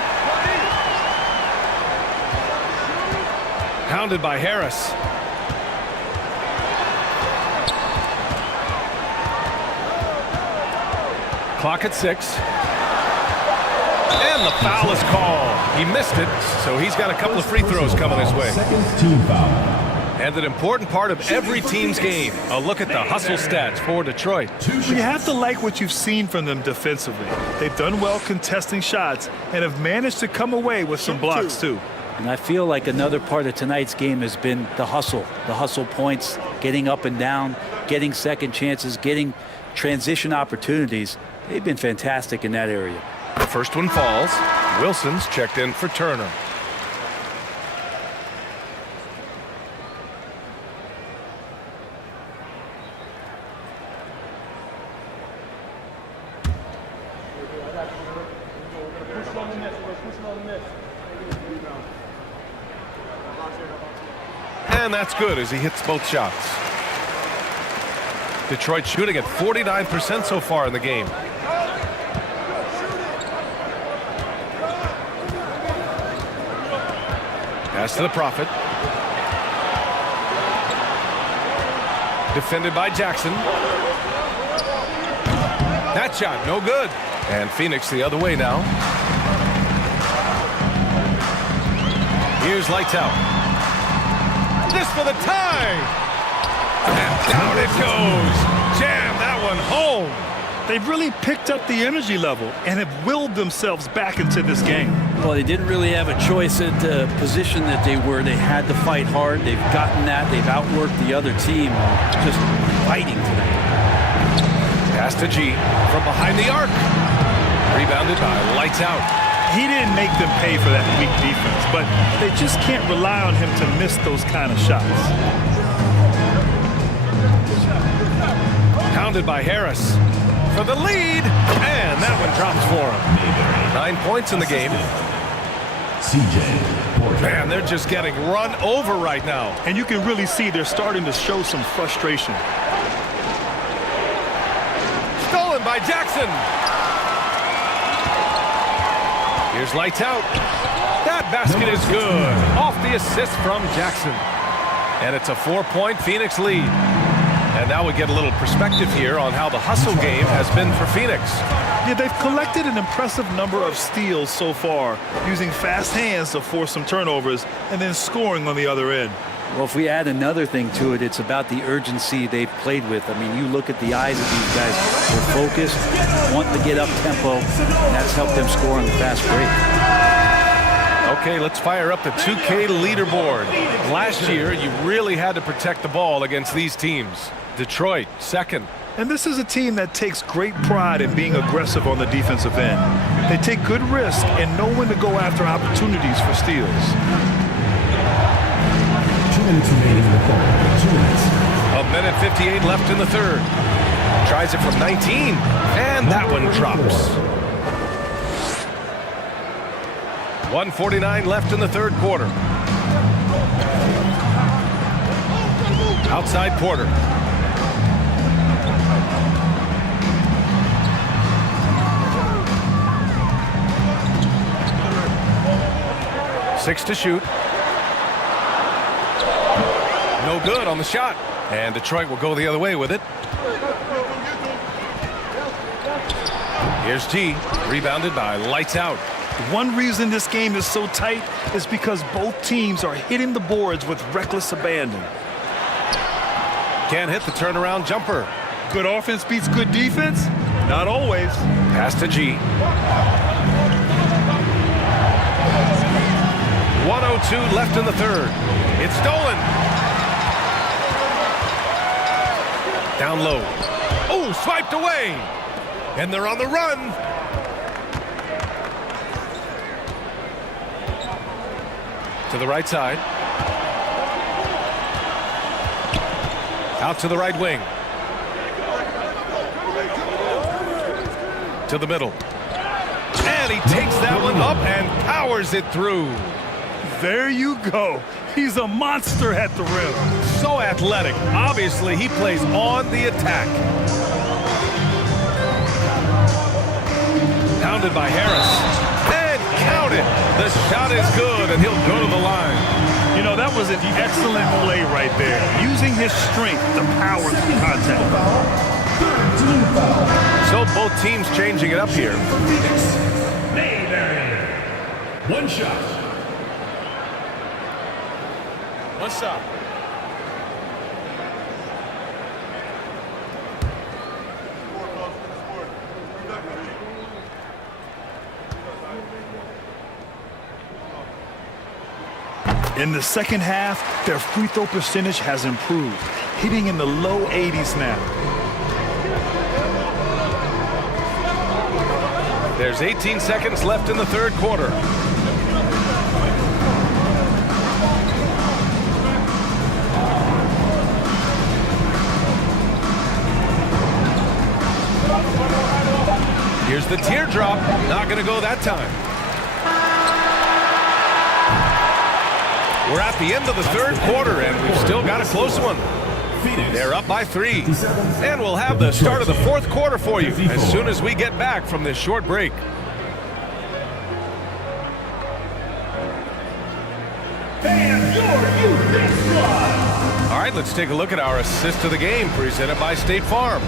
Pounded by Harris. Clock at 6. And the foul is called. He missed it, so he's got a couple of free throws coming his way. Second team foul. And an important part of every team's game. A look at the hustle stats for Detroit. You have to like what you've seen from them defensively. They've done well contesting shots and have managed to come away with some blocks too. And I feel like another part of tonight's game has been the hustle points, getting up and down, getting second chances, getting transition opportunities. They've been fantastic in that area. The first one falls. Wilson's checked in for Turner. And that's good as he hits both shots. Detroit shooting at 49% so far in the game. Pass to the Prophet. Defended by Jackson. That shot, no good. And Phoenix the other way now. Here's lights out. This for the tie. And down it goes. Jam that one home. They've really picked up the energy level and have willed themselves back into this game. Well, they didn't really have a choice at the position that they were. They had to fight hard. They've gotten that. They've outworked the other team, just fighting tonight. Pass to G from behind the arc. Rebounded by Lights Out. He didn't make them pay for that weak defense, but they just can't rely on him to miss those kind of shots. Pounded by Harris for the lead, and that one drops for him. 9 points in the game. CJ. Man, they're just getting run over right now. And you can really see they're starting to show some frustration. Stolen by Jackson. Here's Lights Out. That basket is good. Off the assist from Jackson. And it's a 4-point Phoenix lead. And now we get a little perspective here on how the hustle game has been for Phoenix. Yeah, they've collected an impressive number of steals so far, using fast hands to force some turnovers and then scoring on the other end. Well, if we add another thing to it, it's about the urgency they've played with. I mean, you look at the eyes of these guys. They're focused, wanting to get up tempo, and that's helped them score on the fast break. Okay, let's fire up the 2K leaderboard. Last year, you really had to protect the ball against these teams. Detroit, second. And this is a team that takes great pride in being aggressive on the defensive end. They take good risk and know when to go after opportunities for steals. 2 minutes remaining in the quarter. 2 minutes. A minute 58 left in the third. Tries it from 19, and that one drops. 1:49 left in the third quarter. Outside Porter. Six to shoot. No good on the shot. And Detroit will go the other way with it. Here's T, rebounded by Lights Out. One reason this game is so tight is because both teams are hitting the boards with reckless abandon. Can't hit the turnaround jumper. Good offense beats good defense? Not always. Pass to G. 1:02 left in the third. It's stolen. Down low. Oh, swiped away. And they're on the run. To the right side. Out to the right wing. To the middle. And he takes that one up and powers it through. There you go. He's a monster at the rim. So athletic. Obviously, he plays on the attack. Pounded by Harris. And counted. The shot is good, and he'll go to the line. You know, that was an excellent play right there. Using his strength to power through contact. So both teams changing it up here. One shot. What's up? In the second half, their free throw percentage has improved, hitting in the low 80s now. There's 18 seconds left in the third quarter. Here's the teardrop. Not going to go that time. We're at the end of the third quarter, and we've still got a close one. They're up by 3. And we'll have the start of the fourth quarter for you as soon as we get back from this short break. All right, let's take a look at our assist of the game presented by State Farm.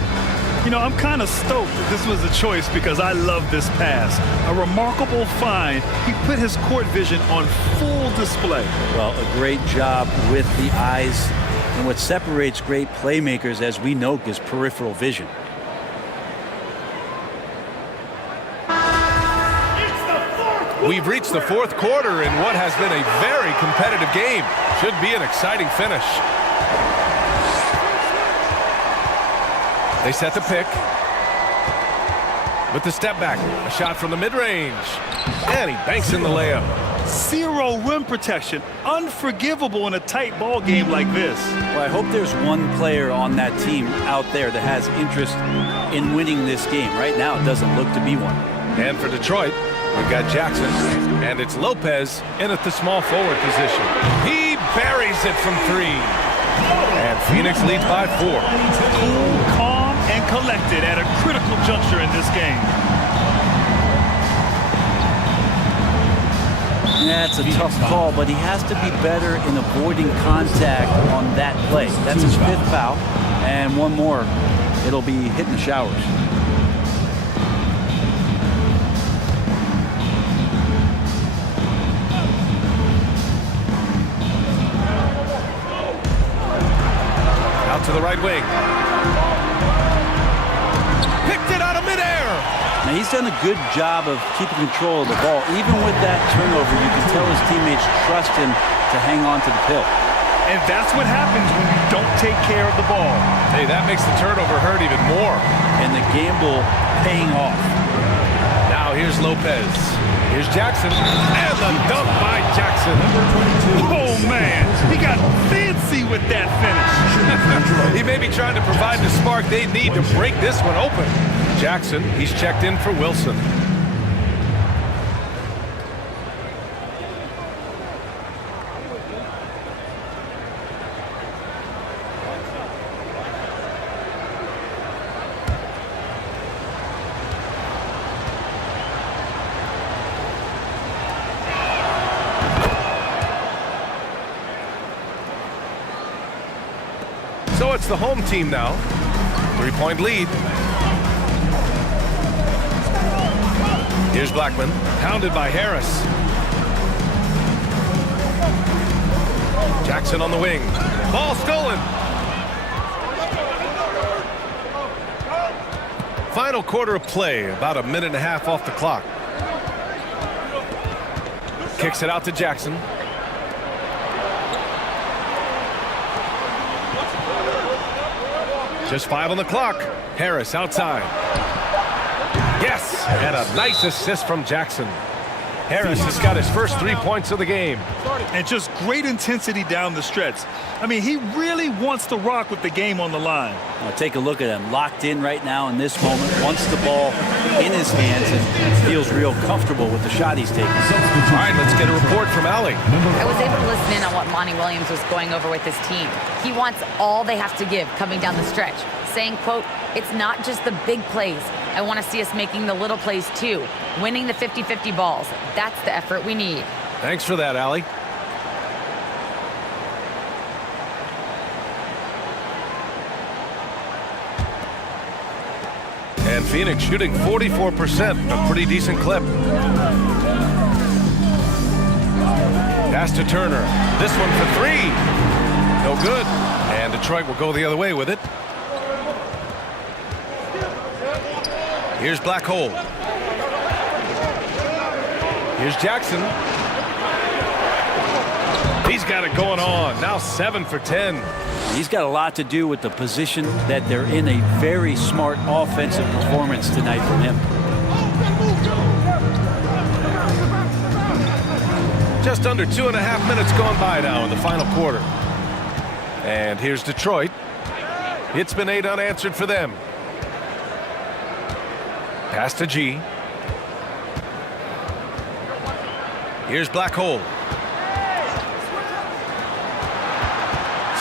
You know, I'm kind of stoked that this was a choice because I love this pass. A remarkable find. He put his court vision on full display. Well, a great job with the eyes. And what separates great playmakers, as we know, is peripheral vision. We've reached the fourth quarter in what has been a very competitive game. Should be an exciting finish. They set the pick. With the step back, a shot from the mid-range. And he banks in the layup. Zero rim protection. Unforgivable in a tight ball game like this. Well, I hope there's one player on that team out there that has interest in winning this game. Right now, it doesn't look to be one. And for Detroit, we've got Jackson. And it's Lopez in at the small forward position. He buries it from 3. And Phoenix leads by 4. Cool, calm, and collected at a critical juncture in this game. Yeah, it's a tough call, but he has to be better in avoiding contact on that play. That's his 5th foul, and one more. It'll be hitting the showers. Out to the right wing. Picked it out of midair. Now he's he's done a good job of keeping control of the ball. Even with that turnover, you can tell his teammates trust him to hang on to the pill. And that's what happens when you don't take care of the ball. Hey, that makes the turnover hurt even more. And the gamble paying off. Now here's Lopez. Here's Jackson. And the dunk by Jackson. Oh, man. He got fancy with that finish. He may be trying to provide the spark they need to break this one open. Jackson, he's checked in for Wilson. So it's the home team now. 3-point lead. Here's Blackman, pounded by Harris. Jackson on the wing. Ball stolen. Final quarter of play, about a minute and a half off the clock. Kicks it out to Jackson. Just 5 on the clock. Harris outside. Yes, and a nice assist from Jackson. Harris has got his first 3 points of the game. And just great intensity down the stretch. I mean, he really wants to rock with the game on the line. Now take a look at him, locked in right now in this moment, wants the ball in his hands and feels real comfortable with the shot he's taking. All right, let's get a report from Allie. I was able to listen in on what Monty Williams was going over with his team. He wants all they have to give coming down the stretch, saying, quote, "It's not just the big plays. I want to see us making the little plays too, winning the 50-50 balls. That's the effort we need." Thanks for that, Allie. And Phoenix shooting 44%, a pretty decent clip. Pass to Turner. This one for 3. No good. And Detroit will go the other way with it. Here's Black Hole. Here's Jackson. He's got it going on. Now 7 for 10. He's got a lot to do with the position that they're in. A very smart offensive performance tonight from him. Just under 2.5 minutes gone by now in the final quarter. And here's Detroit. It's been 8 unanswered for them. Pass to G. Here's Black Hole.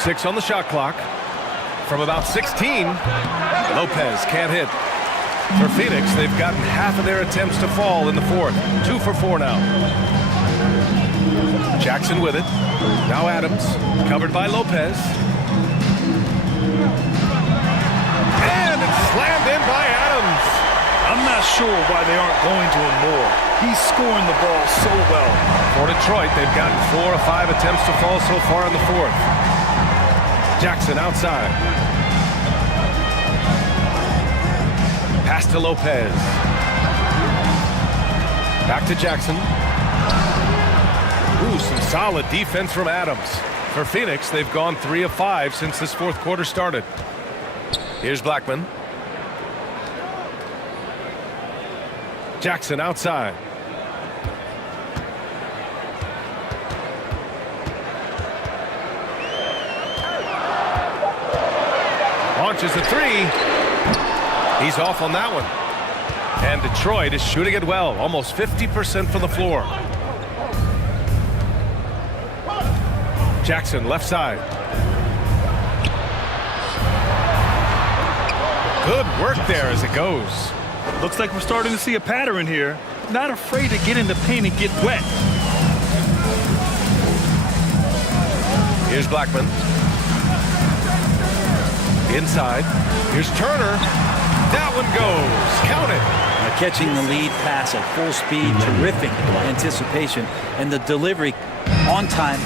6 on the shot clock. From about 16, Lopez can't hit. For Phoenix, they've gotten half of their attempts to fall in the fourth. 2 for 4 now. Jackson with it. Now Adams, covered by Lopez. And it's slammed in by Adams. I'm not sure why they aren't going to him more. He's scoring the ball so well. For Detroit, they've gotten 4 or 5 attempts to fall so far in the fourth. Jackson outside. Pass to Lopez. Back to Jackson. Ooh, some solid defense from Adams. For Phoenix, they've gone 3 of 5 since this fourth quarter started. Here's Blackman. Jackson outside. Launches a 3. He's off on that one. And Detroit is shooting it well, almost 50% from the floor. Jackson left side. Good work there as it goes. Looks like we're starting to see a pattern here. Not afraid to get in the paint and get wet. Here's Blackman. Inside. Here's Turner. That one goes. Count it. Now catching the lead pass at full speed. Terrific anticipation. And the delivery on time,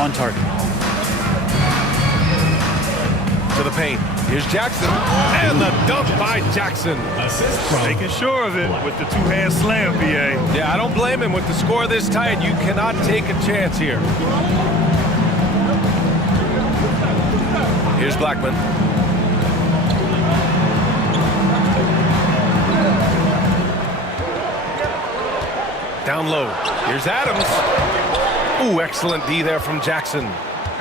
on target. To the paint. Here's Jackson. And the Dunk by Jackson. Making sure of it with the two-hand slam, BA. Yeah, I don't blame him. With the score this tight, you cannot take a chance here. Here's Blackman. Down low. Here's Adams. Ooh, excellent D there from Jackson.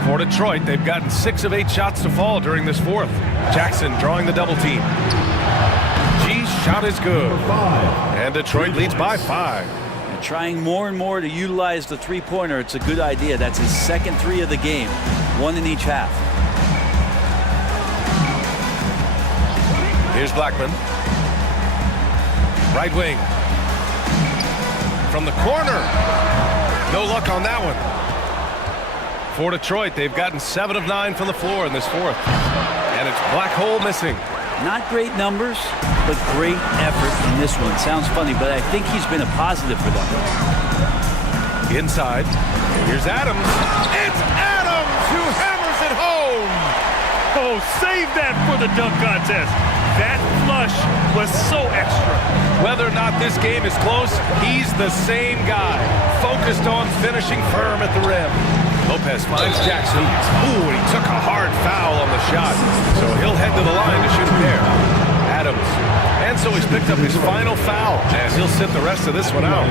For Detroit, they've gotten 6 of 8 shots to fall during this fourth. Jackson drawing the double team. G's shot is good. And Detroit leads by 5. And trying more and more to utilize the three-pointer. It's a good idea. That's his second 3 of the game. 1 in each half. Here's Blackman. Right wing. From the corner. No luck on that one. For Detroit, they've gotten 7 of 9 from the floor in this fourth. And it's Black Hole missing. Not great numbers, but great effort in this one. Sounds funny, but I think he's been a positive for them. Inside. Here's Adams. It's Adams who hammers it home. Oh, save that for the dunk contest. That flush was so extra. Whether or not this game is close, he's the same guy. Focused on finishing firm at the rim. Lopez finds Jackson. Ooh, and he took a hard foul on the shot. So he'll head to the line to shoot a pair. Adams. And so he's picked up his final foul. And he'll sit the rest of this one out.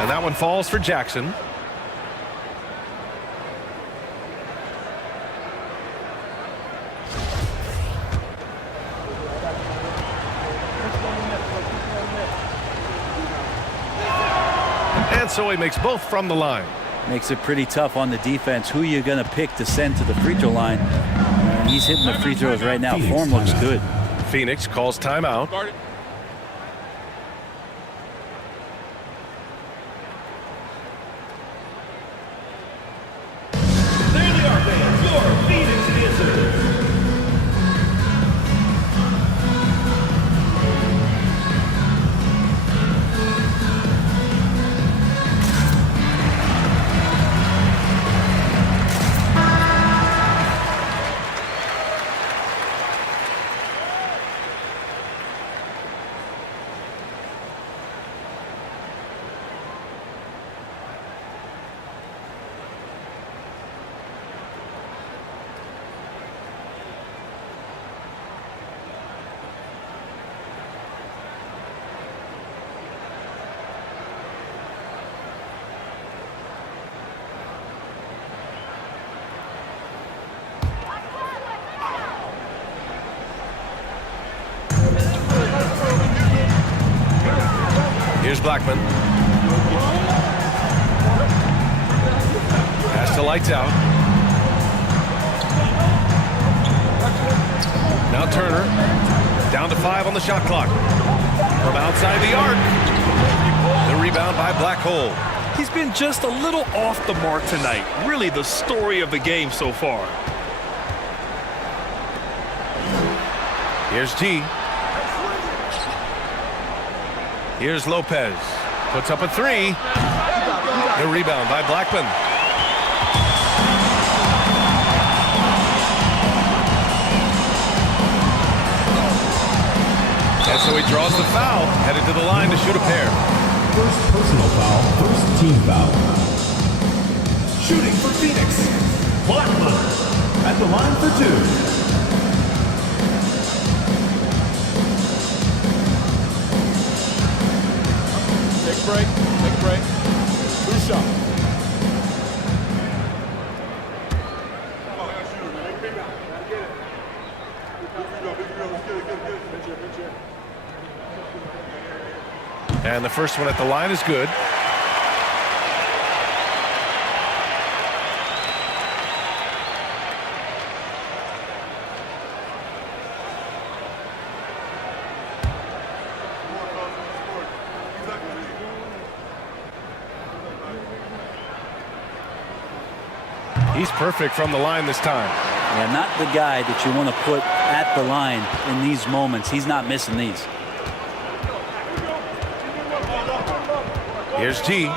And that one falls for Jackson. And so he makes both from the line. Makes it pretty tough on the defense. Who you're going to pick to send to the free throw line. And he's hitting the free throws right now. Form looks good. Phoenix calls timeout. Here's Blackman. Pass to Lights Out. Now Turner. Down to 5 on the shot clock. From outside the arc. The rebound by Black Hole. He's been just a little off the mark tonight. Really the story of the game so far. Here's G. Here's Lopez. Puts up a 3. The rebound by Blackman. And so he draws the foul, headed to the line to shoot a pair. First personal foul, first team foul. Shooting for Phoenix, Blackman at the line for 2. Take a break. 2 shots. And the first one at the line is good. He's perfect from the line this time. Yeah, not the guy that you want to put at the line in these moments. He's not missing these. Here's G.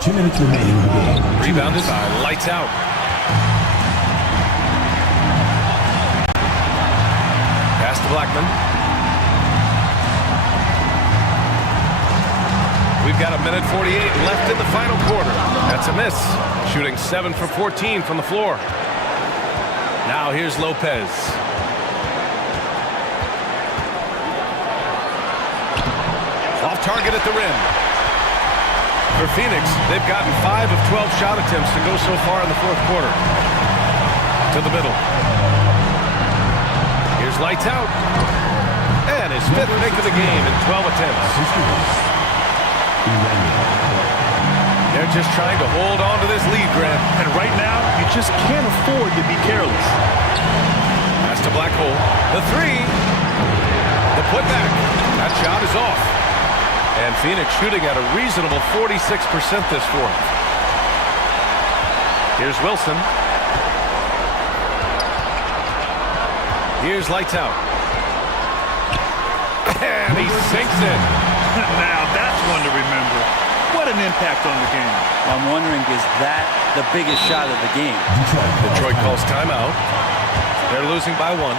2 minutes remaining in the game. Rebounded by Lights Out. Pass to Blackman. We've got 1:48 left in the final quarter. That's a miss. Shooting 7 for 14 from the floor. Now here's Lopez. Off target at the rim. For Phoenix, they've gotten 5 of 12 shot attempts to go so far in the fourth quarter. To the middle. Here's Lights Out. And his 5th make of the game in 12 attempts. They're just trying to hold on to this lead, Grant. And right now, you just can't afford to be careless. Pass to Black Hole. The 3. The putback. That shot is off. And Phoenix shooting at a reasonable 46% this fourth. Here's Wilson. Here's Lights Out. And he sinks it. Now that's one to remember. What an impact on the game. I'm wondering, is that the biggest shot of the game? Detroit calls timeout. They're losing by 1.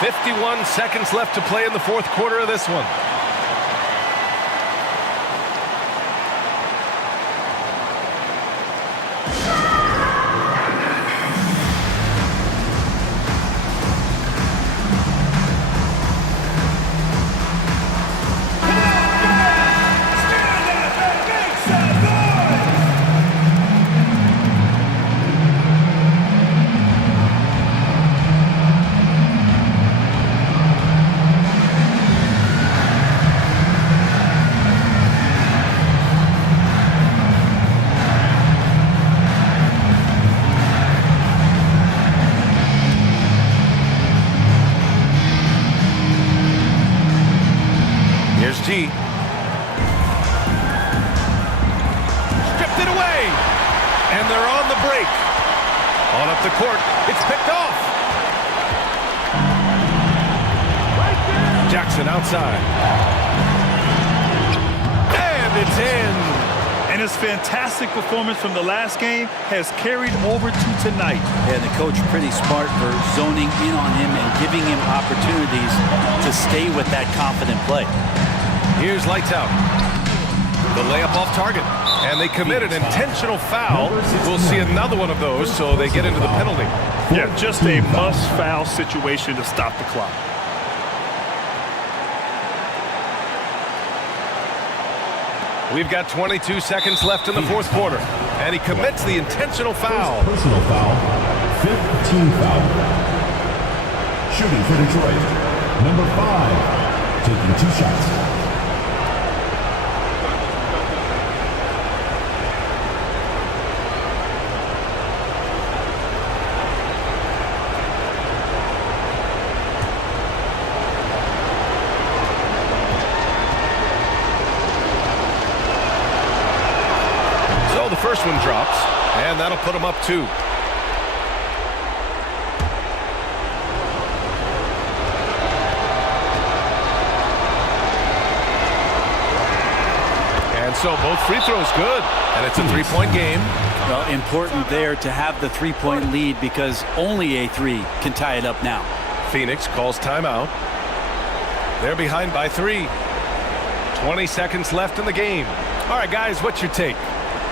51 seconds left to play in the fourth quarter of this one. Stripped it away. And they're on the break. On up the court. It's picked off. Jackson outside. And it's in. And his fantastic performance from the last game has carried over to tonight. Yeah, the coach pretty smart for zoning in on him and giving him opportunities to stay with that confident play. Here's Lights Out. The layup off target. And they commit an intentional foul. We'll see another one of those, so they get into the penalty. Yeah, just a must-foul situation to stop the clock. We've got 22 seconds left in the fourth quarter. And he commits the intentional foul. Personal foul. 5th team foul. Shooting for Detroit. Number 5. Taking 2 shots. First one drops, and that'll put him up 2. And so both free throws good, and it's a 3-point game. Well, important there to have the 3-point lead because only a 3 can tie it up now. Phoenix calls timeout. They're behind by 3. 20 seconds left in the game. All right, guys, what's your take?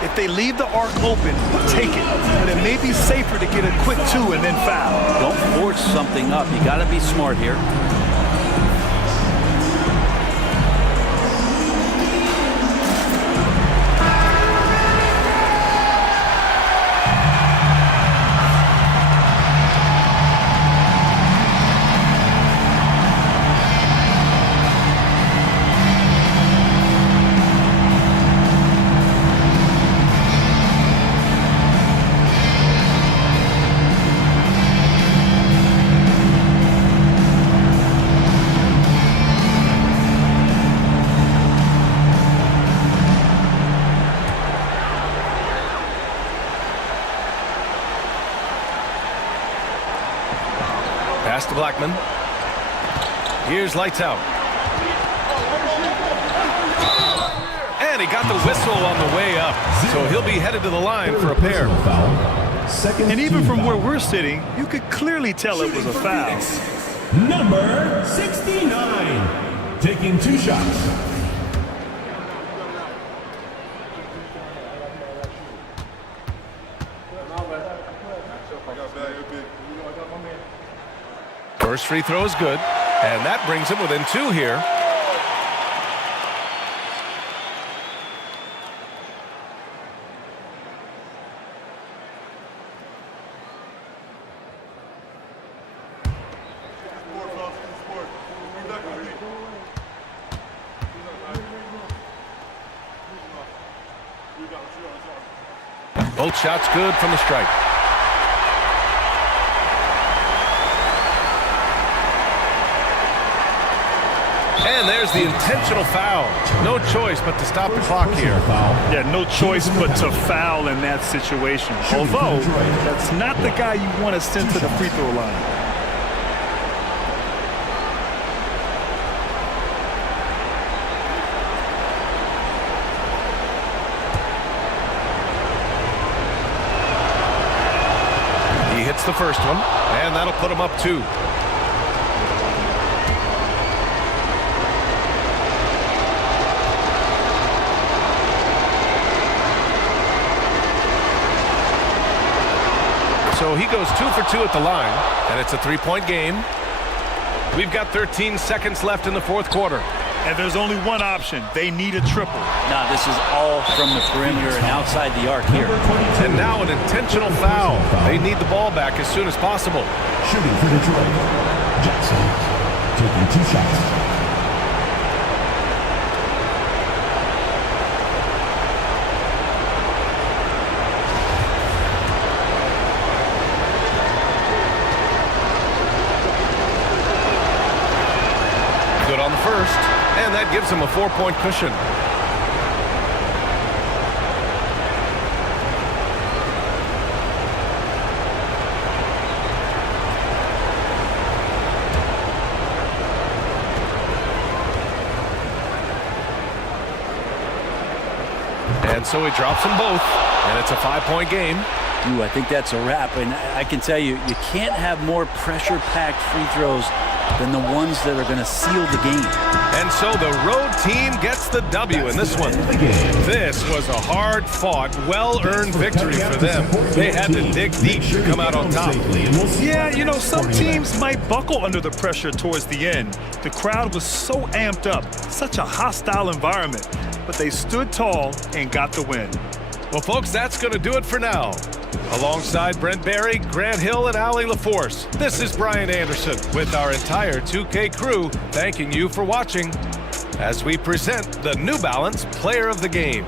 If they leave the arc open, take it. But it may be safer to get a quick 2 and then foul. Don't force something up. You got to be smart here. Pass to Blackman. Here's lights out. And he got the whistle on the way up. So he'll be headed to the line for a pair. And even from where we're sitting, you could clearly tell it was a foul. Number 69, taking 2 shots. First free throw is good, and that brings him within 2 here. Both shots good from the stripe. And there's the intentional foul. No choice but to stop the clock here. Yeah, no choice but to foul in that situation. Although, that's not the guy you want to send to the free throw line. He hits the first one, and that'll put him up 2. So he goes 2 for 2 at the line, and it's a 3-point game. We've got 13 seconds left in the 4th quarter. And there's only one option. They need a triple. Now this is all from the perimeter and outside the arc here. And now an intentional foul. They need the ball back as soon as possible. Shooting for Detroit, Jackson, taking 2 shots. Good on the first, and that gives him a 4-point cushion. And so he drops them both, and it's a 5-point game. Ooh, I think that's a wrap, and I can tell you, you can't have more pressure-packed free throws than the ones that are going to seal the game. And so the road team gets the W in this one. This was a hard-fought, well-earned victory for them. They had to dig deep to come out on top. Yeah, you know, some teams might buckle under the pressure towards the end. The crowd was so amped up, such a hostile environment, but they stood tall and got the win. Well, folks, that's going to do it for now. Alongside Brent Barry, Grant Hill, and Allie LaForce, this is Brian Anderson with our entire 2K crew thanking you for watching as we present the New Balance Player of the Game.